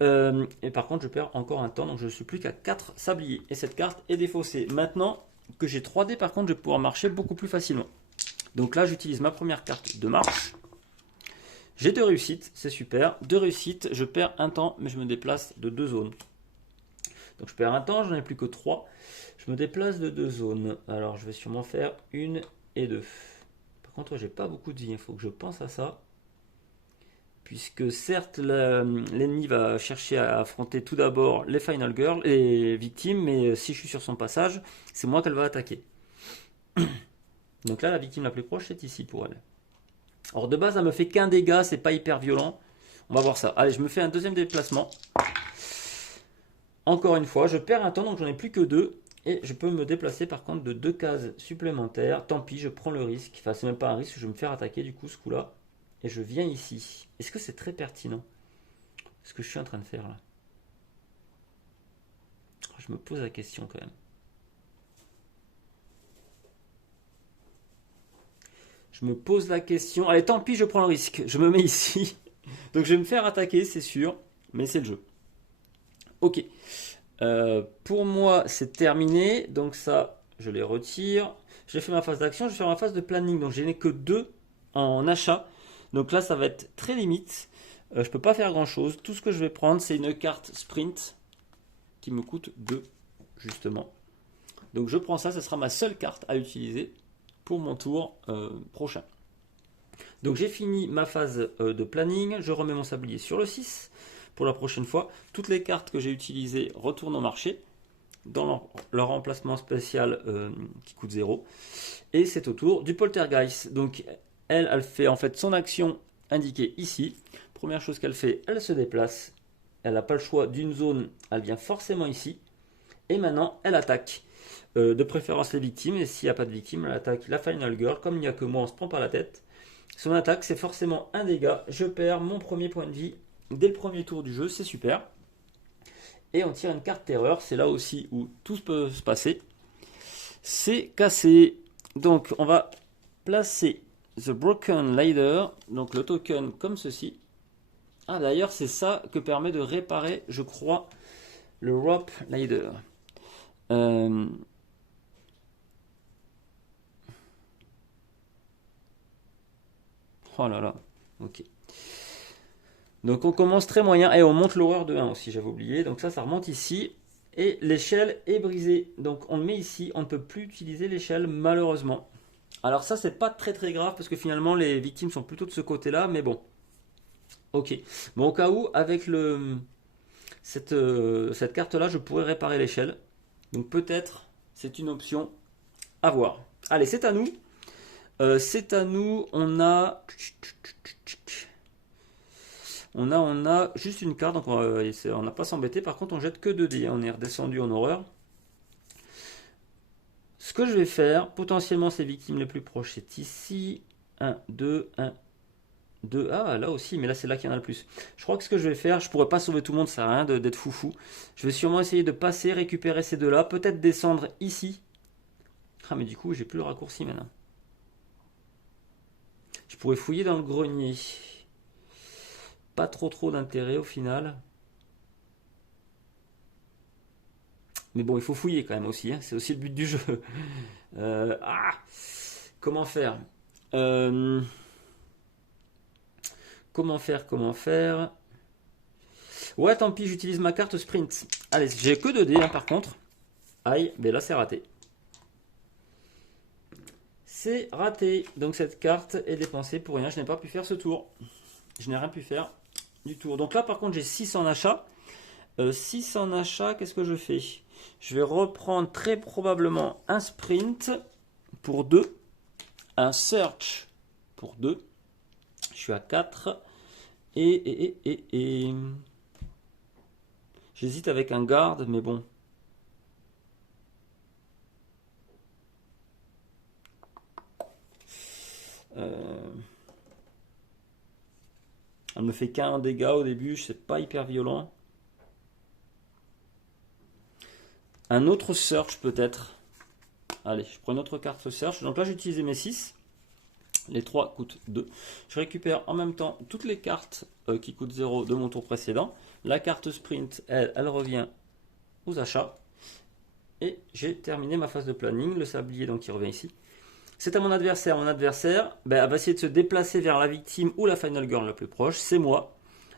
Et par contre je perds encore un temps, donc je ne suis plus qu'à 4 sabliers. Et cette carte est défaussée. Maintenant que j'ai 3 dés, par contre je vais pouvoir marcher beaucoup plus facilement. Donc là j'utilise ma première carte de marche. J'ai 2 réussites, c'est super. 2 réussites, je perds un temps, mais je me déplace de 2 zones. Donc je perds un temps, j'en ai plus que 3. Je me déplace de 2 zones. Alors je vais sûrement faire 1 et 2. Par contre, j'ai pas beaucoup de vie, il faut que je pense à ça. Puisque certes, l'ennemi va chercher à affronter tout d'abord les Final Girls, les victimes, mais si je suis sur son passage, c'est moi qu'elle va attaquer. Donc là, la victime la plus proche, c'est ici pour elle. Alors de base, elle me fait qu'un dégât, c'est pas hyper violent. On va voir ça. Allez, je me fais un deuxième déplacement. Encore une fois, je perds un temps, donc j'en ai plus que 2. Et je peux me déplacer par contre de 2 cases supplémentaires. Tant pis, je prends le risque. Enfin, c'est même pas un risque, je vais me faire attaquer du coup ce coup-là. Et je viens ici. Est-ce que c'est très pertinent ce que je suis en train de faire là? Je me pose la question quand même. Je me pose la question. Allez, tant pis, je prends le risque. Je me mets ici. Donc je vais me faire attaquer, c'est sûr. Mais c'est le jeu. Ok. Pour moi, c'est terminé. Donc ça, je les retire. J'ai fait ma phase d'action. Je vais faire ma phase de planning. Donc je n'ai que 2 en achat. Donc là, ça va être très limite. Je ne peux pas faire grand chose. Tout ce que je vais prendre, c'est une carte sprint qui me coûte 2, justement. Donc je prends ça. Ce sera ma seule carte à utiliser pour mon tour prochain. Donc j'ai fini ma phase de planning. Je remets mon sablier sur le 6. Pour la prochaine fois, toutes les cartes que j'ai utilisées retournent au marché dans leur emplacement spécial qui coûte 0. Et c'est au tour du poltergeist. Donc elle fait en fait son action indiquée ici. Première chose qu'elle fait, elle se déplace. Elle n'a pas le choix d'une zone, elle vient forcément ici. Et maintenant, elle attaque. De préférence les victimes. Et s'il n'y a pas de victime, elle attaque la Final Girl. Comme il n'y a que moi, on ne se prend pas la tête. Son attaque, c'est forcément un dégât. Je perds mon premier point de vie dès le premier tour du jeu, c'est super. Et on tire une carte terreur, c'est là aussi où tout peut se passer. C'est cassé. Donc on va placer The Broken Ladder, donc le token comme ceci. Ah d'ailleurs c'est ça que permet de réparer, je crois, le Rope Ladder. Oh là là, ok. Donc on commence très moyen et on monte l'horreur de 1 aussi, j'avais oublié. Donc ça remonte ici et l'échelle est brisée. Donc on le met ici, on ne peut plus utiliser l'échelle malheureusement. Alors ça c'est pas très très grave parce que finalement les victimes sont plutôt de ce côté-là, mais bon. Ok. Bon au cas où avec cette carte-là je pourrais réparer l'échelle. Donc peut-être c'est une option à voir. Allez c'est à nous. C'est à nous. On a juste une carte, donc on n'a pas s'embêter. Par contre, on jette que 2 dés. On est redescendu en horreur. Ce que je vais faire, potentiellement, ces victimes les plus proches, c'est ici. 1, 2, 1, 2. Ah, là aussi, mais là, c'est là qu'il y en a le plus. Je crois que ce que je vais faire, je pourrais pas sauver tout le monde, ça sert à rien d'être foufou. Je vais sûrement essayer de passer, récupérer ces deux-là. Peut-être descendre ici. Ah, mais du coup, j'ai plus le raccourci maintenant. Je pourrais fouiller dans le grenier. Pas trop d'intérêt au final. Mais bon, il faut fouiller quand même aussi, hein. C'est aussi le but du jeu. Comment faire? Comment faire? Ouais, tant pis, j'utilise ma carte sprint. Allez, j'ai que 2 dés hein, par contre. Aïe, mais là c'est raté. C'est raté. Donc cette carte est dépensée pour rien. Je n'ai pas pu faire ce tour. Je n'ai rien pu faire du tour. Donc là par contre j'ai 6 en achat. 6 en achat, qu'est-ce que je fais? Je vais reprendre très probablement un sprint pour 2. Un search pour 2. Je suis à 4. Et j'hésite avec un garde, mais bon. Elle me fait qu'un dégât au début, c'est pas hyper violent. Un autre search peut-être. Allez, je prends une autre carte search. Donc là, j'ai utilisé mes 6. Les 3 coûtent 2. Je récupère en même temps toutes les cartes qui coûtent 0 de mon tour précédent. La carte sprint, elle revient aux achats. Et j'ai terminé ma phase de planning. Le sablier, donc, il revient ici. C'est à mon adversaire. Mon adversaire, elle va essayer de se déplacer vers la victime ou la final girl la plus proche. C'est moi.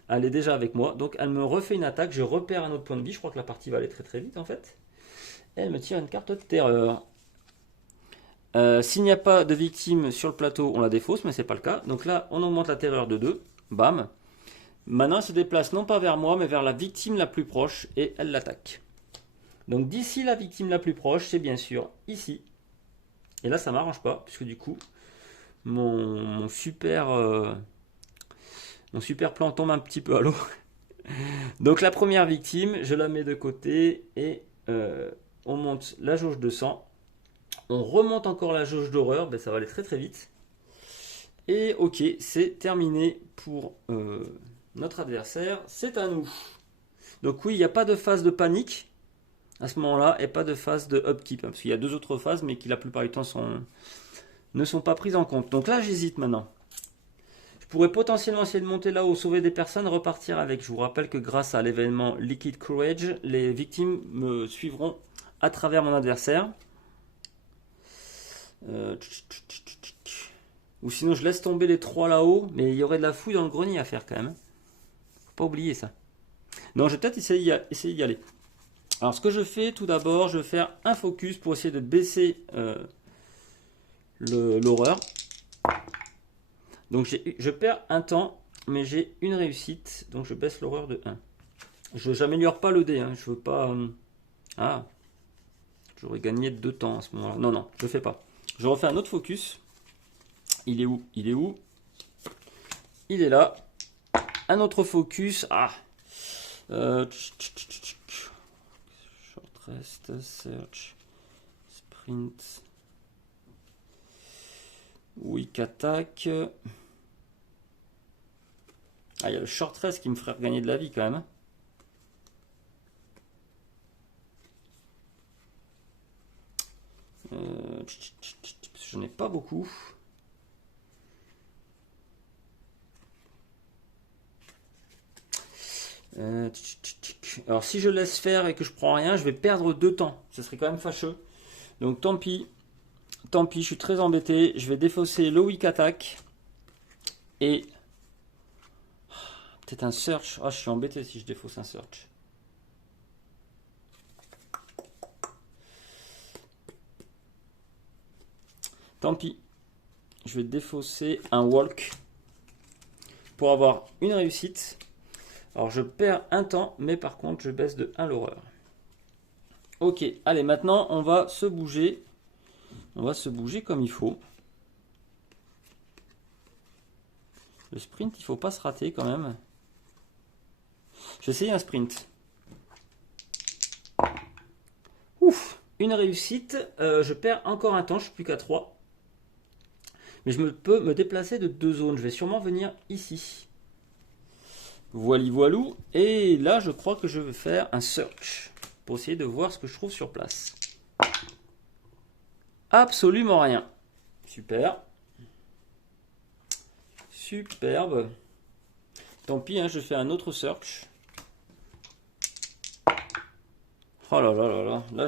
Elle est déjà avec moi. Donc, elle me refait une attaque. Je repère un autre point de vie. Je crois que la partie va aller très vite, en fait. Et elle me tire une carte de terreur. S'il n'y a pas de victime sur le plateau, on la défausse, mais c'est pas le cas. Donc là, on augmente la terreur de 2. Bam. Maintenant, elle se déplace non pas vers moi, mais vers la victime la plus proche et elle l'attaque. Donc d'ici la victime la plus proche, c'est bien sûr ici. Et là, ça m'arrange pas, puisque du coup, mon super plan tombe un petit peu à l'eau. Donc la première victime, je la mets de côté et on monte la jauge de sang. On remonte encore la jauge d'horreur, ça va aller très vite. Et ok, c'est terminé pour notre adversaire. C'est à nous. Donc oui, il n'y a pas de phase de panique à ce moment-là et pas de phase de upkeep. Parce qu'il y a 2 autres phases, mais qui la plupart du temps ne sont pas prises en compte. Donc là, j'hésite maintenant. Je pourrais potentiellement essayer de monter là-haut, sauver des personnes, repartir avec. Je vous rappelle que grâce à l'événement Liquid Courage, les victimes me suivront à travers mon adversaire. Ou sinon je laisse tomber les 3 là-haut, mais il y aurait de la fouille dans le grenier à faire quand même. Faut pas oublier ça. Non, je vais peut-être essayer d'y aller. Alors ce que je fais tout d'abord, je vais faire un focus pour essayer de baisser l'horreur. Donc je perds un temps, mais j'ai une réussite, donc je baisse l'horreur de 1. Je n'améliore pas le dé, hein. Je veux pas... j'aurais gagné 2 temps à ce moment-là. Non, je fais pas. Je refais un autre focus. Il est où? Il est là. Un autre focus. Short rest, search, sprint. Weak attack. Il y a le short rest qui me ferait gagner de la vie quand même. Je n'ai pas beaucoup. Alors si je laisse faire et que je prends rien, je vais perdre 2 temps. Ce serait quand même fâcheux. Donc tant pis, je suis très embêté. Je vais défausser le weak attack. Et peut-être un search. Je suis embêté si je défausse un search. Tant pis. Je vais défausser un walk pour avoir une réussite. Alors je perds un temps, mais par contre je baisse de 1 l'horreur. Ok, allez, maintenant on va se bouger. On va se bouger comme il faut. Le sprint, il ne faut pas se rater quand même. J'ai essayé un sprint. Ouf, une réussite. Je perds encore un temps, je ne suis plus qu'à 3. Mais je peux me déplacer de 2 zones. Je vais sûrement venir ici. Voilou. Et là, je crois que je vais faire un search pour essayer de voir ce que je trouve sur place. Absolument rien. Super. Superbe. Tant pis, hein, je fais un autre search. Oh là là là là. Là,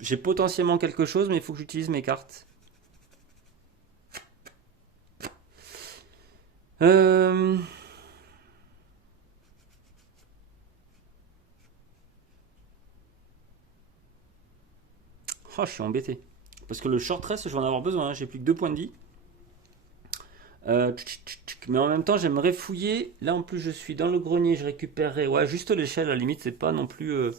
j'ai potentiellement quelque chose, mais il faut que j'utilise mes cartes. Oh, je suis embêté. Parce que le short rest, je vais en avoir besoin. Hein. J'ai plus que 2 points de vie. Mais en même temps, j'aimerais fouiller. Là, en plus, je suis dans le grenier. Je récupérerai. Ouais, juste l'échelle, à la limite, c'est pas non plus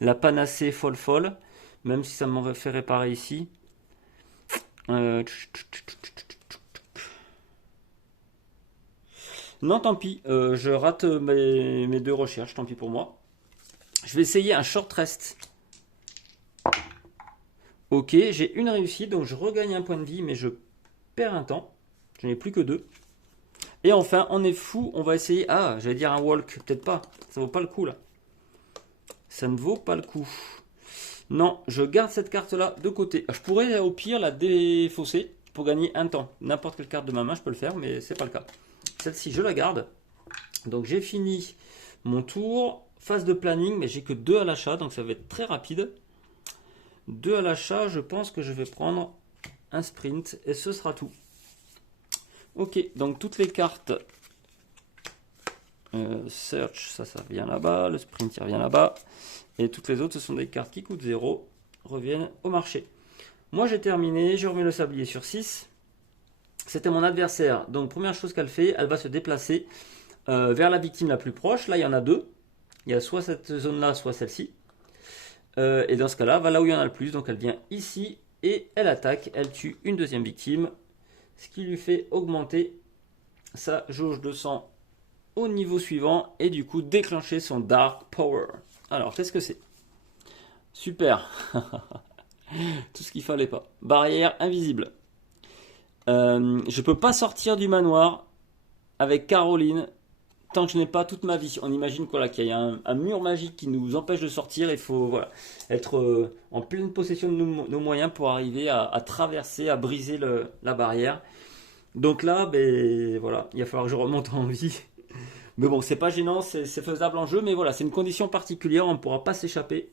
la panacée folle. Même si ça m'aurait fait réparer ici. Non, tant pis. Je rate mes 2 recherches. Tant pis pour moi. Je vais essayer un short rest. Ok, j'ai une réussite. Donc, je regagne un point de vie. Mais je perds un temps. Je n'ai plus que 2. Et enfin, on est fou. On va essayer. Ah, j'allais dire un walk. Peut-être pas. Ça vaut pas le coup là. Ça ne vaut pas le coup. Non, je garde cette carte-là de côté. Je pourrais au pire la défausser pour gagner un temps. N'importe quelle carte de ma main, je peux le faire, mais c'est pas le cas. Celle-ci, je la garde. Donc j'ai fini mon tour. Phase de planning, mais j'ai que 2 à l'achat, donc ça va être très rapide. 2 à l'achat, je pense que je vais prendre un sprint et ce sera tout. Ok, donc toutes les cartes. Search, ça vient là-bas. Le sprint, il revient là-bas. Et toutes les autres, ce sont des cartes qui coûtent 0, reviennent au marché. Moi, j'ai terminé, je remets le sablier sur 6. C'était mon adversaire. Donc, première chose qu'elle fait, elle va se déplacer vers la victime la plus proche. Là, il y en a 2. Il y a soit cette zone-là, soit celle-ci. Et dans ce cas-là, va là où il y en a le plus. Donc, elle vient ici et elle attaque. Elle tue une deuxième victime. Ce qui lui fait augmenter sa jauge de sang au niveau suivant. Et du coup, déclencher son Dark Power. Alors, qu'est-ce que c'est? Super. Tout ce qu'il fallait pas. Barrière invisible. Je peux pas sortir du manoir avec Caroline tant que je n'ai pas toute ma vie. On imagine qu'il y a un mur magique qui nous empêche de sortir. Il faut être en pleine possession de nos moyens pour arriver à traverser, à briser la barrière. Donc là, ben, voilà, il va falloir que je remonte en vie. Mais bon, c'est pas gênant, c'est faisable en jeu, mais voilà, c'est une condition particulière, on ne pourra pas s'échapper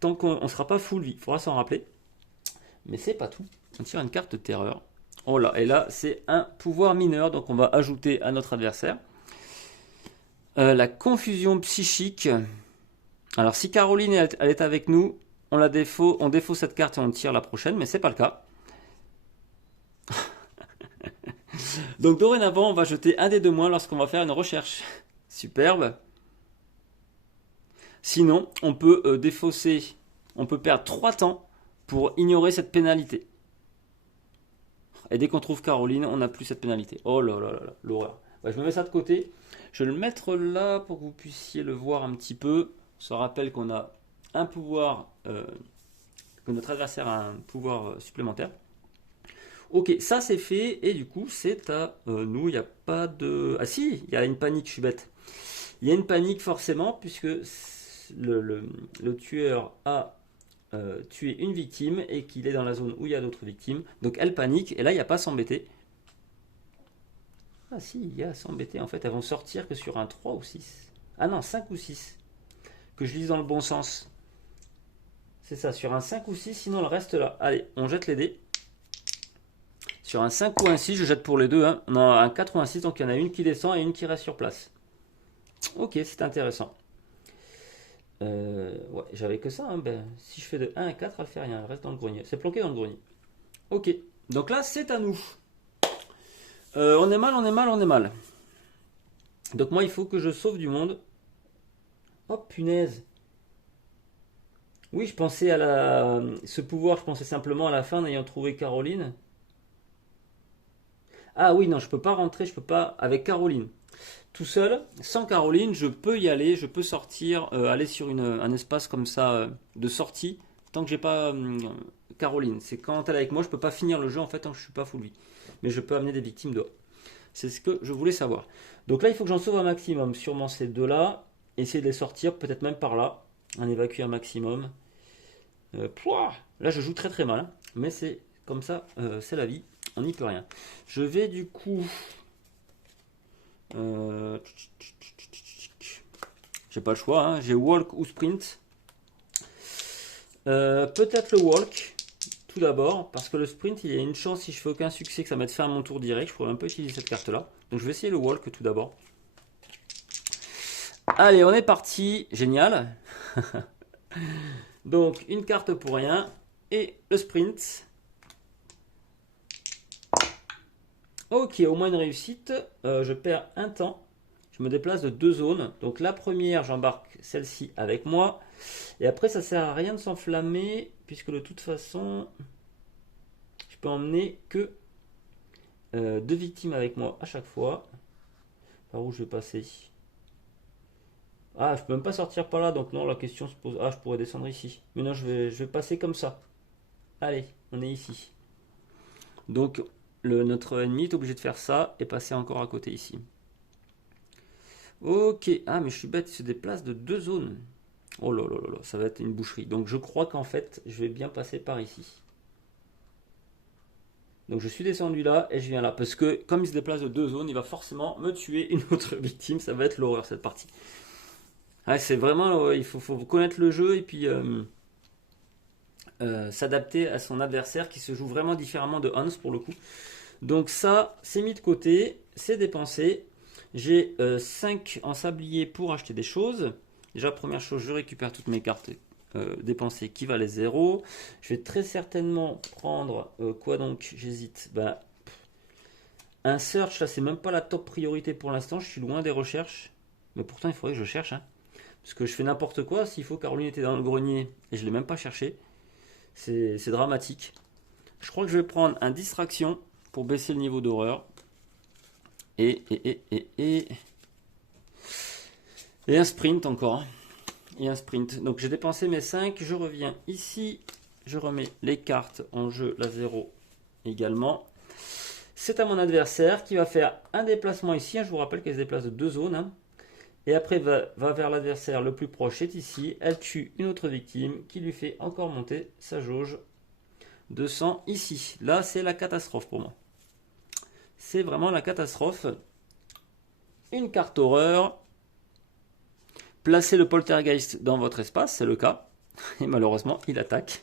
tant qu'on ne sera pas full vie. Il faudra s'en rappeler. Mais c'est pas tout. On tire une carte de terreur. Oh là, et là, c'est un pouvoir mineur, donc on va ajouter à notre adversaire. La confusion psychique. Alors, si Caroline elle est avec nous, on défaut cette carte et on tire la prochaine, mais c'est pas le cas. Donc dorénavant, on va jeter un des 2 moins lorsqu'on va faire une recherche. Superbe. Sinon, on peut défausser, on peut perdre 3 temps pour ignorer cette pénalité. Et dès qu'on trouve Caroline, on n'a plus cette pénalité. Oh là là là là, l'horreur. Ouais, je me mets ça de côté. Je vais le mettre là pour que vous puissiez le voir un petit peu. On se rappelle qu'on a un pouvoir, que notre adversaire a un pouvoir supplémentaire. Ok, ça c'est fait, et du coup c'est à nous, il n'y a pas de... Ah si, il y a une panique, je suis bête. Il y a une panique forcément, puisque le tueur a tué une victime, et qu'il est dans la zone où il y a d'autres victimes. Donc elle panique, et là il n'y a pas à s'embêter. Ah si, il y a à s'embêter, en fait elles vont sortir que sur un 3 ou 6. Ah non, 5 ou 6. Que je lise dans le bon sens. C'est ça, sur un 5 ou 6, sinon elle reste là. Allez, on jette les dés. Sur un 5 ou un 6, je jette pour les deux. Hein. On a un 4 ou un 6, donc il y en a une qui descend et une qui reste sur place. Ok, c'est intéressant. Ouais, j'avais que ça. Hein. Ben, si je fais de 1 à 4, elle fait rien. Elle reste dans le grenier. C'est planqué dans le grenier. Ok, donc là, c'est à nous. On est mal, on est mal, on est mal. Donc moi, il faut que je sauve du monde. Oh, punaise. Oui, je pensais à ce pouvoir, je pensais simplement à la fin en ayant trouvé Caroline. Ah oui, non, je peux pas rentrer, je peux pas avec Caroline. Tout seul, sans Caroline, je peux y aller, je peux sortir, aller sur un espace comme ça de sortie, tant que j'ai pas Caroline. C'est quand elle est avec moi, je peux pas finir le jeu en fait tant que je suis pas full vie. Mais je peux amener des victimes dehors. C'est ce que je voulais savoir. Donc là, il faut que j'en sauve un maximum. Sûrement ces deux-là. Essayer de les sortir, peut-être même par là. Un évacuer un maximum. Là, je joue très très mal. Hein. Mais c'est comme ça, c'est la vie. on n'y peut rien. Je vais du coup... j'ai pas le choix, hein. J'ai walk ou sprint. Peut-être le walk, tout d'abord, parce que le sprint, il y a une chance, si je fais aucun succès, que ça mette fin à mon tour direct. Je pourrais même pas utiliser cette carte-là. Donc je vais essayer le walk tout d'abord. Allez, on est parti. Génial. Donc, une carte pour rien. Et le sprint. Ok, au moins une réussite. Je perds un temps. Je me déplace de 2 zones. Donc la première, j'embarque celle-ci avec moi. Et après, ça sert à rien de s'enflammer, puisque de toute façon, je peux emmener que 2 victimes avec moi à chaque fois. Par où je vais passer? Ah, je peux même pas sortir par là, donc non, la question se pose. Ah, je pourrais descendre ici. Mais non, je vais passer comme ça. Allez, on est ici. Donc, notre ennemi est obligé de faire ça et passer encore à côté ici. Ok, ah, mais je suis bête, il se déplace de 2 zones. Oh là là là là, ça va être une boucherie. Donc, je crois qu'en fait, je vais bien passer par ici. Donc, je suis descendu là et je viens là. Parce que, comme il se déplace de 2 zones, il va forcément me tuer une autre victime. Ça va être l'horreur, cette partie. Ah, c'est vraiment, il faut connaître le jeu et puis s'adapter à son adversaire qui se joue vraiment différemment de Hans pour le coup. Donc ça, c'est mis de côté, c'est dépensé. J'ai 5 en sablier pour acheter des choses. Déjà, première chose, je récupère toutes mes cartes dépensées qui valaient 0. Je vais très certainement prendre quoi donc? J'hésite. Bah, un search, là, c'est même pas la top priorité pour l'instant. Je suis loin des recherches. Mais pourtant, il faudrait que je cherche. Hein. Parce que je fais n'importe quoi. S'il faut, Caroline était dans le grenier et je ne l'ai même pas cherché. C'est dramatique. Je crois que je vais prendre un distraction pour baisser le niveau d'horreur. Et un sprint encore. Et un sprint. Donc j'ai dépensé mes 5. Je reviens ici. Je remets les cartes en jeu. La 0 également. C'est à mon adversaire qui va faire un déplacement ici. Je vous rappelle qu'elle se déplace de 2 zones. Hein. Et après va vers l'adversaire le plus proche, est ici. Elle tue une autre victime qui lui fait encore monter sa jauge de sang ici. Là, c'est la catastrophe pour moi. C'est vraiment la catastrophe. Une carte horreur. Placez le poltergeist dans votre espace, c'est le cas. Et malheureusement, il attaque.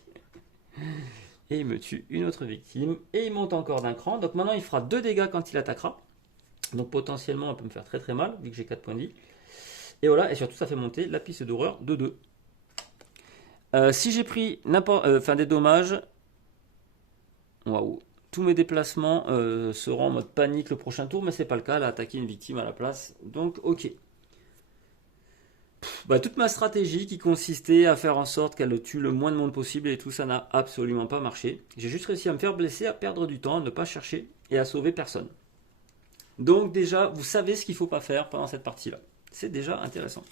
Et il me tue une autre victime. Et il monte encore d'un cran. Donc maintenant, il fera 2 dégâts quand il attaquera. Donc potentiellement, on peut me faire très très mal, vu que j'ai 4 points de vie. Et voilà, et surtout ça fait monter la piste d'horreur de 2. Si j'ai pris des dommages, waouh, tous mes déplacements seront en mode panique le prochain tour, mais c'est pas le cas, elle a attaqué une victime à la place, donc ok. Bah, toute ma stratégie qui consistait à faire en sorte qu'elle tue le moins de monde possible et tout ça n'a absolument pas marché. J'ai juste réussi à me faire blesser, à perdre du temps, à ne pas chercher et à sauver personne. Donc déjà, vous savez ce qu'il ne faut pas faire pendant cette partie-là. C'est déjà intéressant.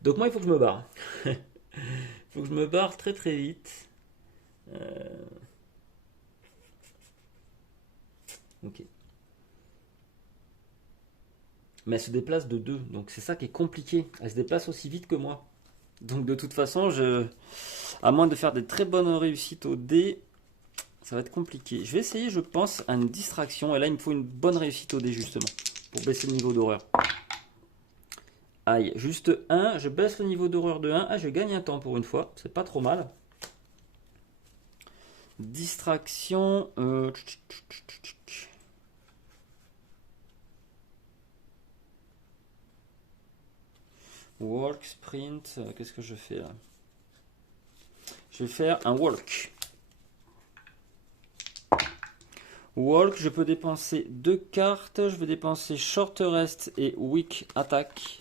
Donc moi, il faut que je me barre. Il faut que je me barre très très vite. Ok. Mais elle se déplace de 2, donc c'est ça qui est compliqué. Elle se déplace aussi vite que moi. Donc de toute façon, à moins de faire des très bonnes réussites au dé, ça va être compliqué. Je vais essayer, je pense, à une distraction. Et là, il me faut une bonne réussite au dé, justement, pour baisser le niveau d'horreur. Aïe, juste 1, je baisse le niveau d'horreur de 1. Ah, je gagne un temps pour une fois, c'est pas trop mal. Distraction. Walk, sprint, qu'est-ce que je fais là? Je vais faire un walk. Walk, je peux dépenser 2 cartes. Je vais dépenser short rest et weak attack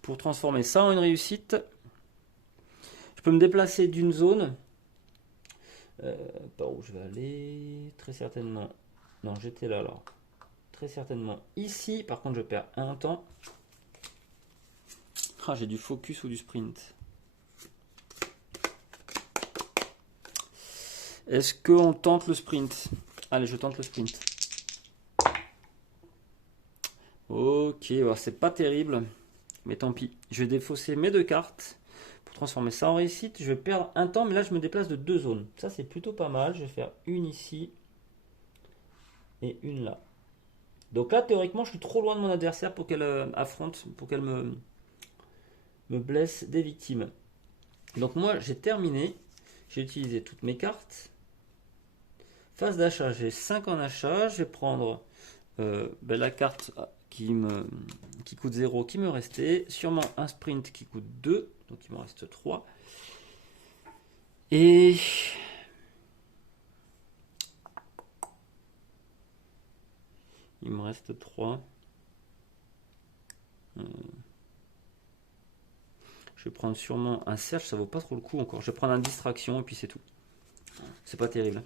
pour transformer ça en une réussite. Je peux me déplacer d'une zone. Par où je vais aller? Très certainement. Non, j'étais là alors. Très certainement ici. Par contre, je perds un temps. Ah, j'ai du focus ou du sprint. Est-ce qu'on tente le sprint? Allez, je tente le sprint. Ok, c'est pas terrible. Mais tant pis. Je vais défausser mes 2 cartes transformer ça en réussite. Je vais perdre un temps, mais là, je me déplace de 2 zones. Ça, c'est plutôt pas mal. Je vais faire une ici et une là. Donc là, théoriquement, je suis trop loin de mon adversaire pour qu'elle affronte, pour qu'elle me blesse des victimes. Donc moi, j'ai terminé. J'ai utilisé toutes mes cartes. Phase d'achat, j'ai 5 en achat. Je vais prendre la carte qui coûte 0 qui me restait. Sûrement un sprint qui coûte 2. Donc il me reste 3. Et il me reste 3. Je vais prendre sûrement un cercle, ça vaut pas trop le coup encore. Je vais prendre un distraction et puis c'est tout. C'est pas terrible.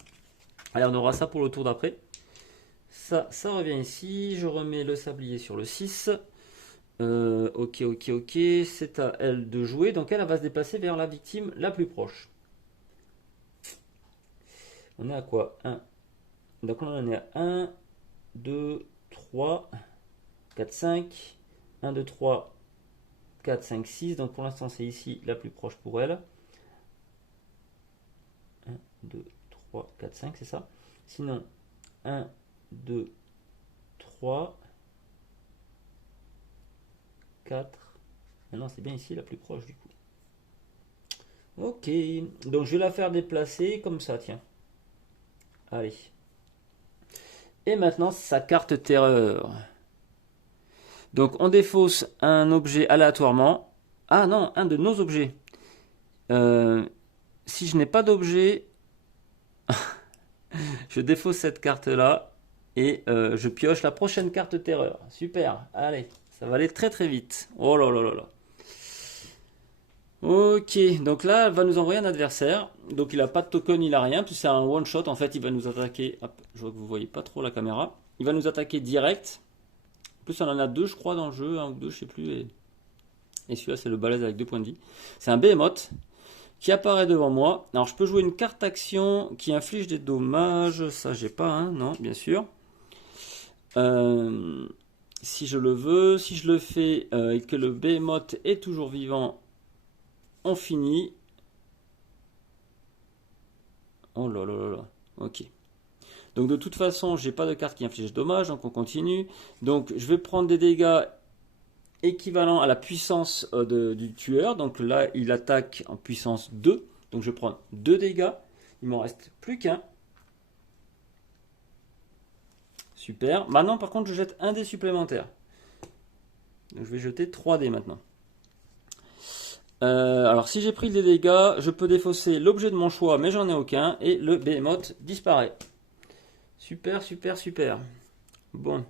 Allez, on aura ça pour le tour d'après. Ça revient ici. Je remets le sablier sur le 6. Ok. C'est à elle de jouer. Donc elle va se déplacer vers la victime la plus proche. On est à quoi 1. Donc là, on est à 1, 2, 3, 4, 5. 1, 2, 3, 4, 5, 6. Donc pour l'instant, c'est ici la plus proche pour elle. 1, 2, 3, 4, 5, c'est ça. Sinon, 1, 2, 3, 4. Maintenant, c'est bien ici la plus proche du coup. Ok, donc je vais la faire déplacer comme ça, tiens. Allez. Et maintenant, sa carte terreur. Donc, on défausse un objet aléatoirement. Ah non, un de nos objets. Si je n'ai pas d'objet, je défausse cette carte-là et je pioche la prochaine carte terreur. Super, allez, ça va aller très très vite. Oh là là là là. Ok, donc là, elle va nous envoyer un adversaire. Donc il n'a pas de token, il n'a rien. Tout c'est un one shot. En fait, il va nous attaquer. Hop, je vois que vous voyez pas trop la caméra. Il va nous attaquer direct. En plus, on en a 2, je crois, dans le jeu. 1 ou 2, je sais plus. Et celui-là, c'est le balèze avec 2 points de vie. C'est un behemoth qui apparaît devant moi. Alors, je peux jouer une carte action qui inflige des dommages. Ça, j'ai pas, hein, non, bien sûr. Si je le veux, si je le fais et que le behemoth est toujours vivant, on finit. Oh là là là là. Ok. Donc de toute façon, j'ai pas de carte qui inflige dommage, donc on continue. Donc je vais prendre des dégâts équivalents à la puissance du tueur. Donc là, il attaque en puissance 2. Donc je vais prendre 2 dégâts. Il m'en reste plus qu'un. Super. Maintenant, par contre, je jette un dé supplémentaire. Donc je vais jeter 3 dés maintenant. Alors si j'ai pris des dégâts, je peux défausser l'objet de mon choix, mais j'en ai aucun, et le behemoth disparaît. Super, super, super. Bon.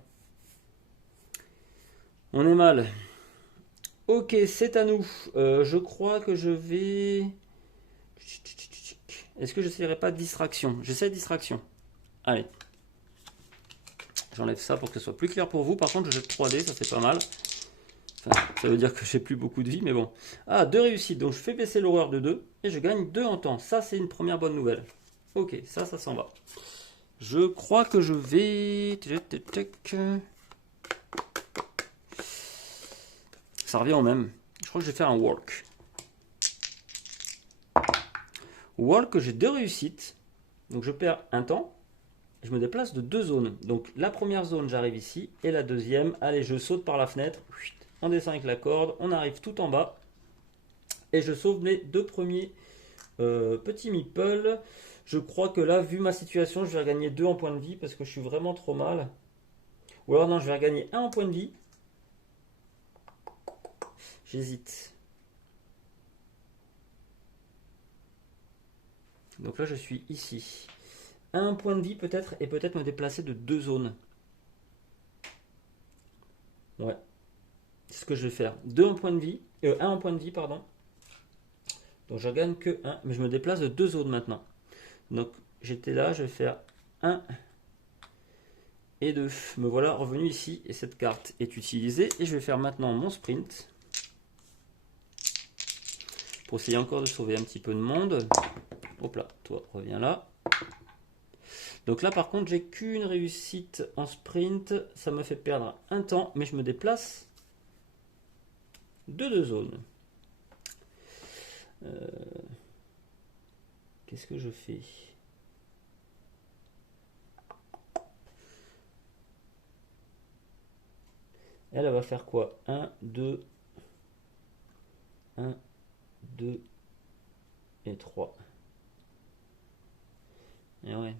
On est mal. Ok, c'est à nous. Je crois que je vais... Est-ce que j'essaierai pas de distraction? J'essaie distraction. Allez. J'enlève ça pour que ce soit plus clair pour vous. Par contre, je jette 3 dés, ça c'est pas mal. Enfin, ça veut dire que j'ai plus beaucoup de vie, mais bon. Ah, 2 réussites. Donc je fais baisser l'horreur de 2 et je gagne 2 en temps. Ça, c'est une première bonne nouvelle. Ok, ça s'en va. Je crois que je vais... Ça revient au même. Je crois que je vais faire un walk. Walk, j'ai 2 réussites. Donc je perds un temps. Je me déplace de 2 zones. Donc la première zone, j'arrive ici. Et la deuxième, allez, je saute par la fenêtre. On descend avec la corde. On arrive tout en bas. Et je sauve les 2 premiers petits meeples. Je crois que là, vu ma situation, je vais regagner 2 en points de vie. Parce que je suis vraiment trop mal. Ou alors non, je vais regagner 1 en point de vie. J'hésite. Donc là, je suis ici. 1 point de vie peut-être, et peut-être me déplacer de 2 zones. Ouais. C'est ce que je vais faire. 2 en point de vie. 1 en point de vie, pardon. Donc je gagne que 1. Mais je me déplace de 2 zones maintenant. Donc j'étais là, je vais faire 1 et 2. Me voilà revenu ici. Et cette carte est utilisée. Et je vais faire maintenant mon sprint. Pour essayer encore de sauver un petit peu de monde. Hop là, toi reviens là. Donc là par contre j'ai qu'une réussite en sprint. Ça me fait perdre un temps. Mais je me déplace de 2 zones. Qu'est-ce que je fais? Elle va faire quoi? 1, 2, 1, 2 et 3. Et ouais.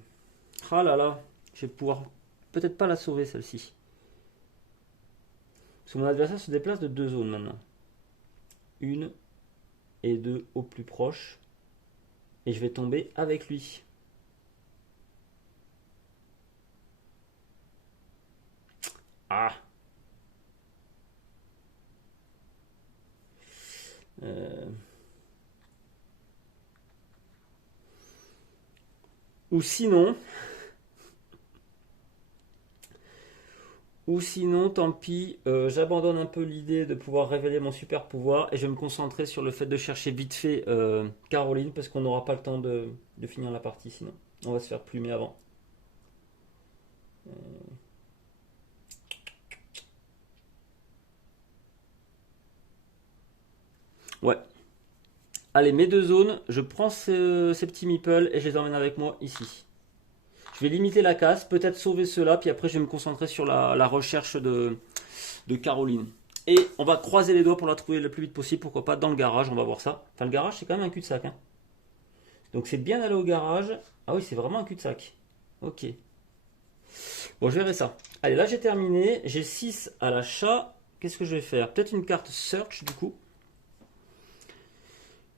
Ah là là, je vais pouvoir peut-être pas la sauver celle-ci. Parce que mon adversaire se déplace de 2 zones maintenant. 1 et 2 au plus proche. Et je vais tomber avec lui. Ah. Ou sinon, tant pis, j'abandonne un peu l'idée de pouvoir révéler mon super pouvoir et je vais me concentrer sur le fait de chercher vite fait Caroline parce qu'on n'aura pas le temps de finir la partie sinon. On va se faire plumer avant. Ouais. Allez, mes 2 zones, je prends ces petits meeples et je les emmène avec moi ici. Je vais limiter la casse, peut-être sauver ceux-là, puis après je vais me concentrer sur la recherche de Caroline. Et on va croiser les doigts pour la trouver le plus vite possible, pourquoi pas dans le garage, on va voir ça. Enfin le garage c'est quand même un cul-de-sac. Hein. Donc c'est bien d'aller au garage. Ah oui c'est vraiment un cul-de-sac. Ok. Bon je verrai ça. Allez là j'ai terminé, j'ai 6 à l'achat. Qu'est-ce que je vais faire? Peut-être une carte search du coup.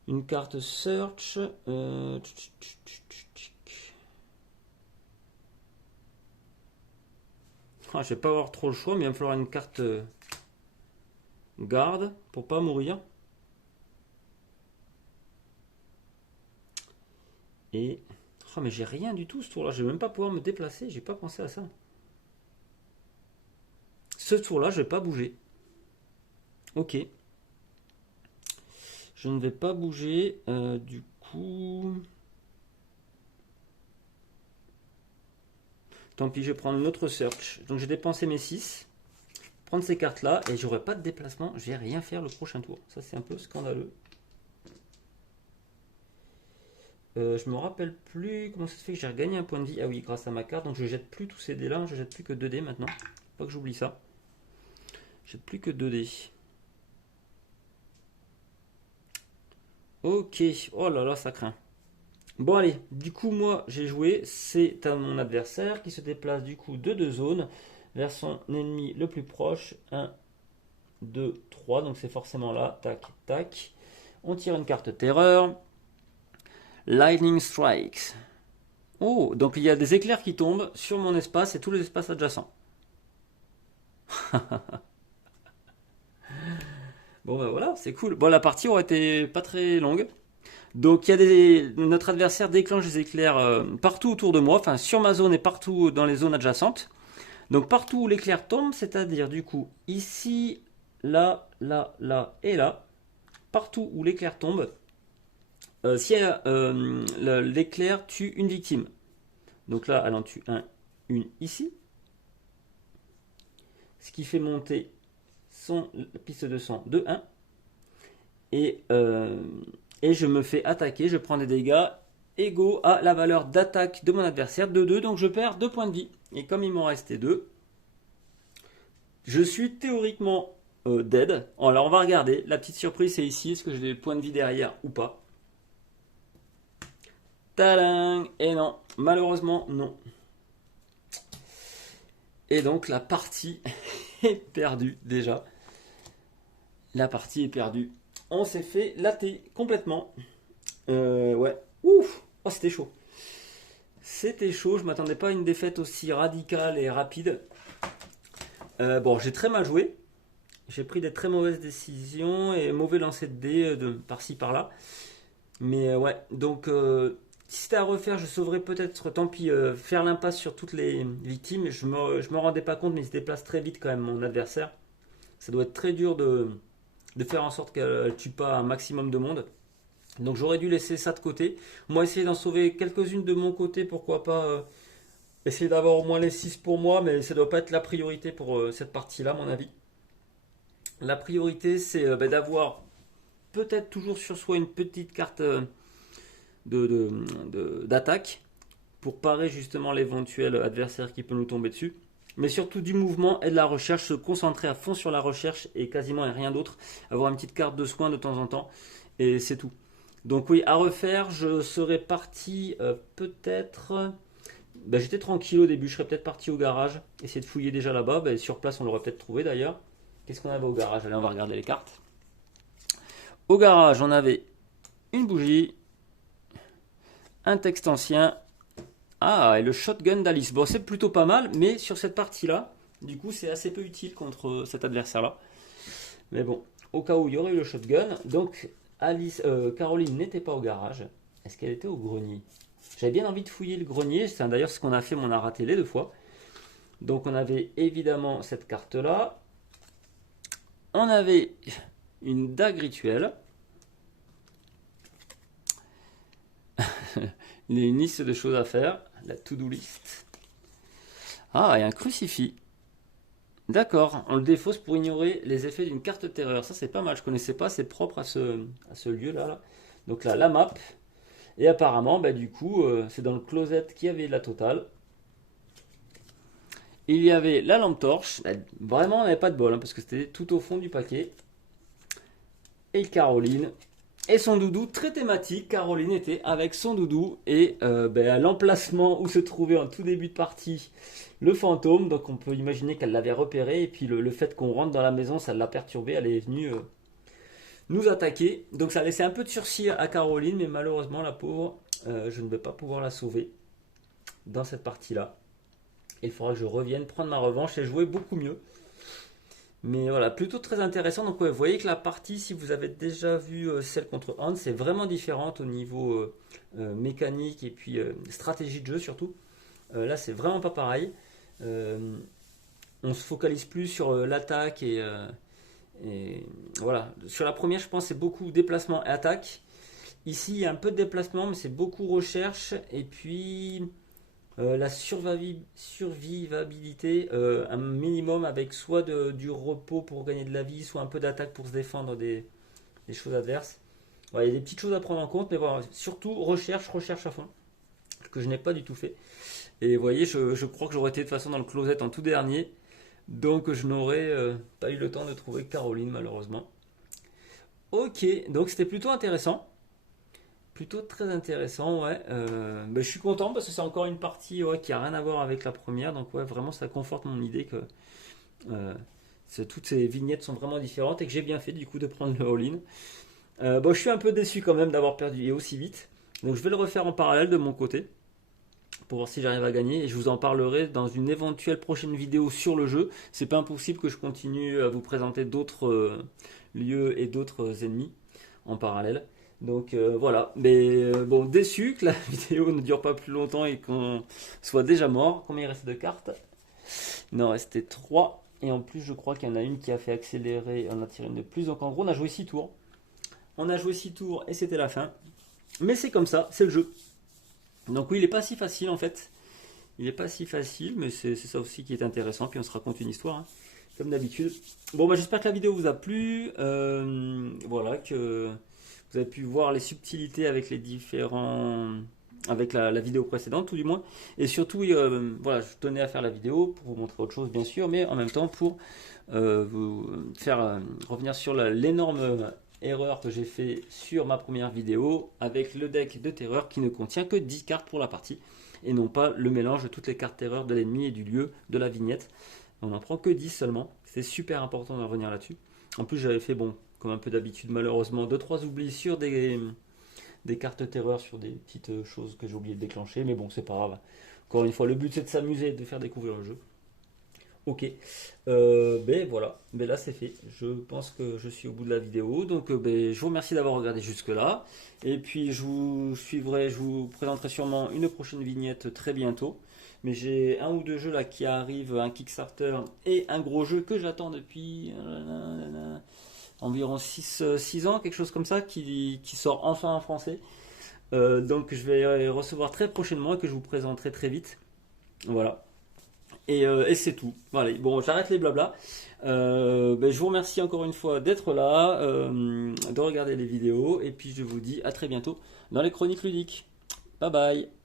Une carte search. Ah, je vais pas avoir trop le choix, mais il va me falloir une carte garde pour pas mourir. Et. Oh, mais j'ai rien du tout ce tour-là. Je vais même pas pouvoir me déplacer. J'ai pas pensé à ça. Ce tour-là, je vais pas bouger. Ok. Je ne vais pas bouger. Du coup. Tant pis, je vais prendre une autre search. Donc j'ai dépensé mes 6. Prendre ces cartes-là et j'aurai pas de déplacement. Je vais rien faire le prochain tour. Ça, c'est un peu scandaleux. Je me rappelle plus comment ça se fait que j'ai regagné un point de vie. Ah oui, grâce à ma carte. Donc je jette plus tous ces dés là. Je jette plus que 2 dés maintenant. Faut pas que j'oublie ça. Je jette plus que 2 dés. Ok. Oh là là, ça craint. Bon allez, du coup moi j'ai joué. C'est à mon adversaire qui se déplace du coup de 2 zones vers son ennemi le plus proche. 1, 2, 3. Donc c'est forcément là. Tac, tac. On tire une carte terreur. Lightning Strikes. Oh, donc il y a des éclairs qui tombent sur mon espace et tous les espaces adjacents. Bon ben voilà, c'est cool. Bon la partie aurait été pas très longue. Donc il y a notre adversaire déclenche des éclairs partout autour de moi, enfin sur ma zone et partout dans les zones adjacentes. Donc partout où l'éclair tombe, c'est-à-dire du coup ici, là, là, là et là, partout où l'éclair tombe, si l'éclair tue une victime. Donc là, elle en tue une ici. Ce qui fait monter la piste de sang de 1. Et je me fais attaquer, je prends des dégâts égaux à la valeur d'attaque de mon adversaire de 2. Donc je perds 2 points de vie. Et comme il m'en restait 2, je suis théoriquement dead. Alors on va regarder. La petite surprise c'est ici. Est-ce que j'ai des points de vie derrière ou pas? Tadang! Et non, malheureusement non. Et donc la partie est perdue déjà. La partie est perdue. On s'est fait latter complètement. Ouais. Ouf! Oh, c'était chaud. C'était chaud. Je m'attendais pas à une défaite aussi radicale et rapide. Bon, j'ai très mal joué. J'ai pris des très mauvaises décisions et mauvais lancer de dés par-ci par-là. Mais ouais, donc si c'était à refaire, je sauverais peut-être, tant pis, faire l'impasse sur toutes les victimes. Je me rendais pas compte, mais il se déplace très vite quand même, mon adversaire. Ça doit être très dur de faire en sorte qu'elle tue pas un maximum de monde. Donc j'aurais dû laisser ça de côté. Moi, essayer d'en sauver quelques-unes de mon côté, pourquoi pas essayer d'avoir au moins les 6 pour moi, mais ça doit pas être la priorité pour cette partie-là, à mon avis. La priorité, c'est d'avoir peut-être toujours sur soi une petite carte d'attaque pour parer justement l'éventuel adversaire qui peut nous tomber dessus. Mais surtout du mouvement et de la recherche, se concentrer à fond sur la recherche et quasiment rien d'autre. Avoir une petite carte de soin de temps en temps et c'est tout. Donc oui, à refaire, je serais parti peut-être... j'étais tranquille au début, je serais peut-être parti au garage, essayer de fouiller déjà là-bas. Sur place, on l'aurait peut-être trouvé d'ailleurs. Qu'est-ce qu'on avait au garage? Allez, on va regarder les cartes. Au garage, on avait une bougie, un texte ancien. Ah, et le shotgun d'Alice. Bon, c'est plutôt pas mal, mais sur cette partie-là, du coup, c'est assez peu utile contre cet adversaire-là. Mais bon, au cas où il y aurait eu le shotgun, donc Caroline n'était pas au garage. Est-ce qu'elle était au grenier? J'avais bien envie de fouiller le grenier, c'est d'ailleurs ce qu'on a fait, mais on a raté les deux fois. Donc on avait évidemment cette carte-là. On avait une dague rituelle. Une liste de choses à faire, la to-do list. Ah, et un crucifix. D'accord, on le défausse pour ignorer les effets d'une carte terreur. Ça, c'est pas mal, je connaissais pas, c'est propre à ce lieu-là. Là. Donc là, la map. Et apparemment, du coup, c'est dans le closet qu'il y avait la totale. Il y avait la lampe torche. Vraiment, on n'avait pas de bol, parce que c'était tout au fond du paquet. Et Caroline. Et son doudou, très thématique. Caroline était avec son doudou. Et à l'emplacement où se trouvait en tout début de partie le fantôme. Donc on peut imaginer qu'elle l'avait repéré. Et puis le fait qu'on rentre dans la maison, ça l'a perturbée. Elle est venue nous attaquer. Donc ça a laissé un peu de sursis à Caroline. Mais malheureusement, la pauvre, je ne vais pas pouvoir la sauver dans cette partie-là. Il faudra que je revienne prendre ma revanche et jouer beaucoup mieux. Mais voilà, plutôt très intéressant. Donc ouais, vous voyez que la partie, si vous avez déjà vu celle contre Hans, c'est vraiment différente au niveau mécanique et puis stratégie de jeu surtout. Là, c'est vraiment pas pareil. On se focalise plus sur l'attaque et voilà. Sur la première, je pense, c'est beaucoup déplacement et attaque. Ici, il y a un peu de déplacement, mais c'est beaucoup recherche et puis... la survivabilité, un minimum avec soit du repos pour gagner de la vie, soit un peu d'attaque pour se défendre des choses adverses. Voilà, il y a des petites choses à prendre en compte, mais voilà, surtout recherche à fond, que je n'ai pas du tout fait. Et vous voyez, je crois que j'aurais été de toute façon dans le closet en tout dernier, donc je n'aurais pas eu le temps de trouver Caroline malheureusement. Ok, donc c'était plutôt intéressant. Plutôt très intéressant, ouais. Je suis content parce que c'est encore une partie qui a rien à voir avec la première. Donc ouais, vraiment ça conforte mon idée que toutes ces vignettes sont vraiment différentes et que j'ai bien fait du coup de prendre le all-in. Je suis un peu déçu quand même d'avoir perdu et aussi vite. Donc je vais le refaire en parallèle de mon côté pour voir si j'arrive à gagner et je vous en parlerai dans une éventuelle prochaine vidéo sur le jeu. C'est pas impossible que je continue à vous présenter d'autres lieux et d'autres ennemis en parallèle. Donc voilà, mais bon, déçu que la vidéo ne dure pas plus longtemps et qu'on soit déjà mort. Combien il reste de cartes? Il en restait 3. Et en plus, je crois qu'il y en a une qui a fait accélérer. On a tiré une de plus. Donc en gros, on a joué 6 tours. On a joué 6 tours et c'était la fin. Mais c'est comme ça, c'est le jeu. Donc oui, il n'est pas si facile en fait. Il n'est pas si facile, mais c'est ça aussi qui est intéressant. Puis on se raconte une histoire, hein, comme d'habitude. Bon, j'espère que la vidéo vous a plu. Voilà, que... Vous avez pu voir les subtilités avec les différents, avec la vidéo précédente, tout du moins. Et surtout, voilà, je tenais à faire la vidéo pour vous montrer autre chose, bien sûr, mais en même temps pour vous faire revenir sur l'énorme erreur que j'ai fait sur ma première vidéo avec le deck de terreur qui ne contient que 10 cartes pour la partie et non pas le mélange de toutes les cartes terreur de l'ennemi et du lieu de la vignette. On n'en prend que 10 seulement. C'est super important de revenir là-dessus. En plus, j'avais fait, bon, comme un peu d'habitude, malheureusement, 2-3 oublis sur des cartes terreur, sur des petites choses que j'ai oublié de déclencher. Mais bon, c'est pas grave. Encore une fois, le but c'est de s'amuser, de faire découvrir le jeu. Ok, voilà, là c'est fait. Je pense que je suis au bout de la vidéo. Donc je vous remercie d'avoir regardé jusque là. Et puis je vous présenterai sûrement une prochaine vignette très bientôt. Mais j'ai un ou deux jeux là qui arrivent, un Kickstarter et un gros jeu que j'attends depuis environ 6 ans, quelque chose comme ça, qui sort enfin en français. Donc je vais recevoir très prochainement et que je vous présenterai très vite. Voilà. Et c'est tout. Voilà, bon, j'arrête les blabla. Je vous remercie encore une fois d'être là, de regarder les vidéos, et puis je vous dis à très bientôt dans les chroniques ludiques. Bye bye.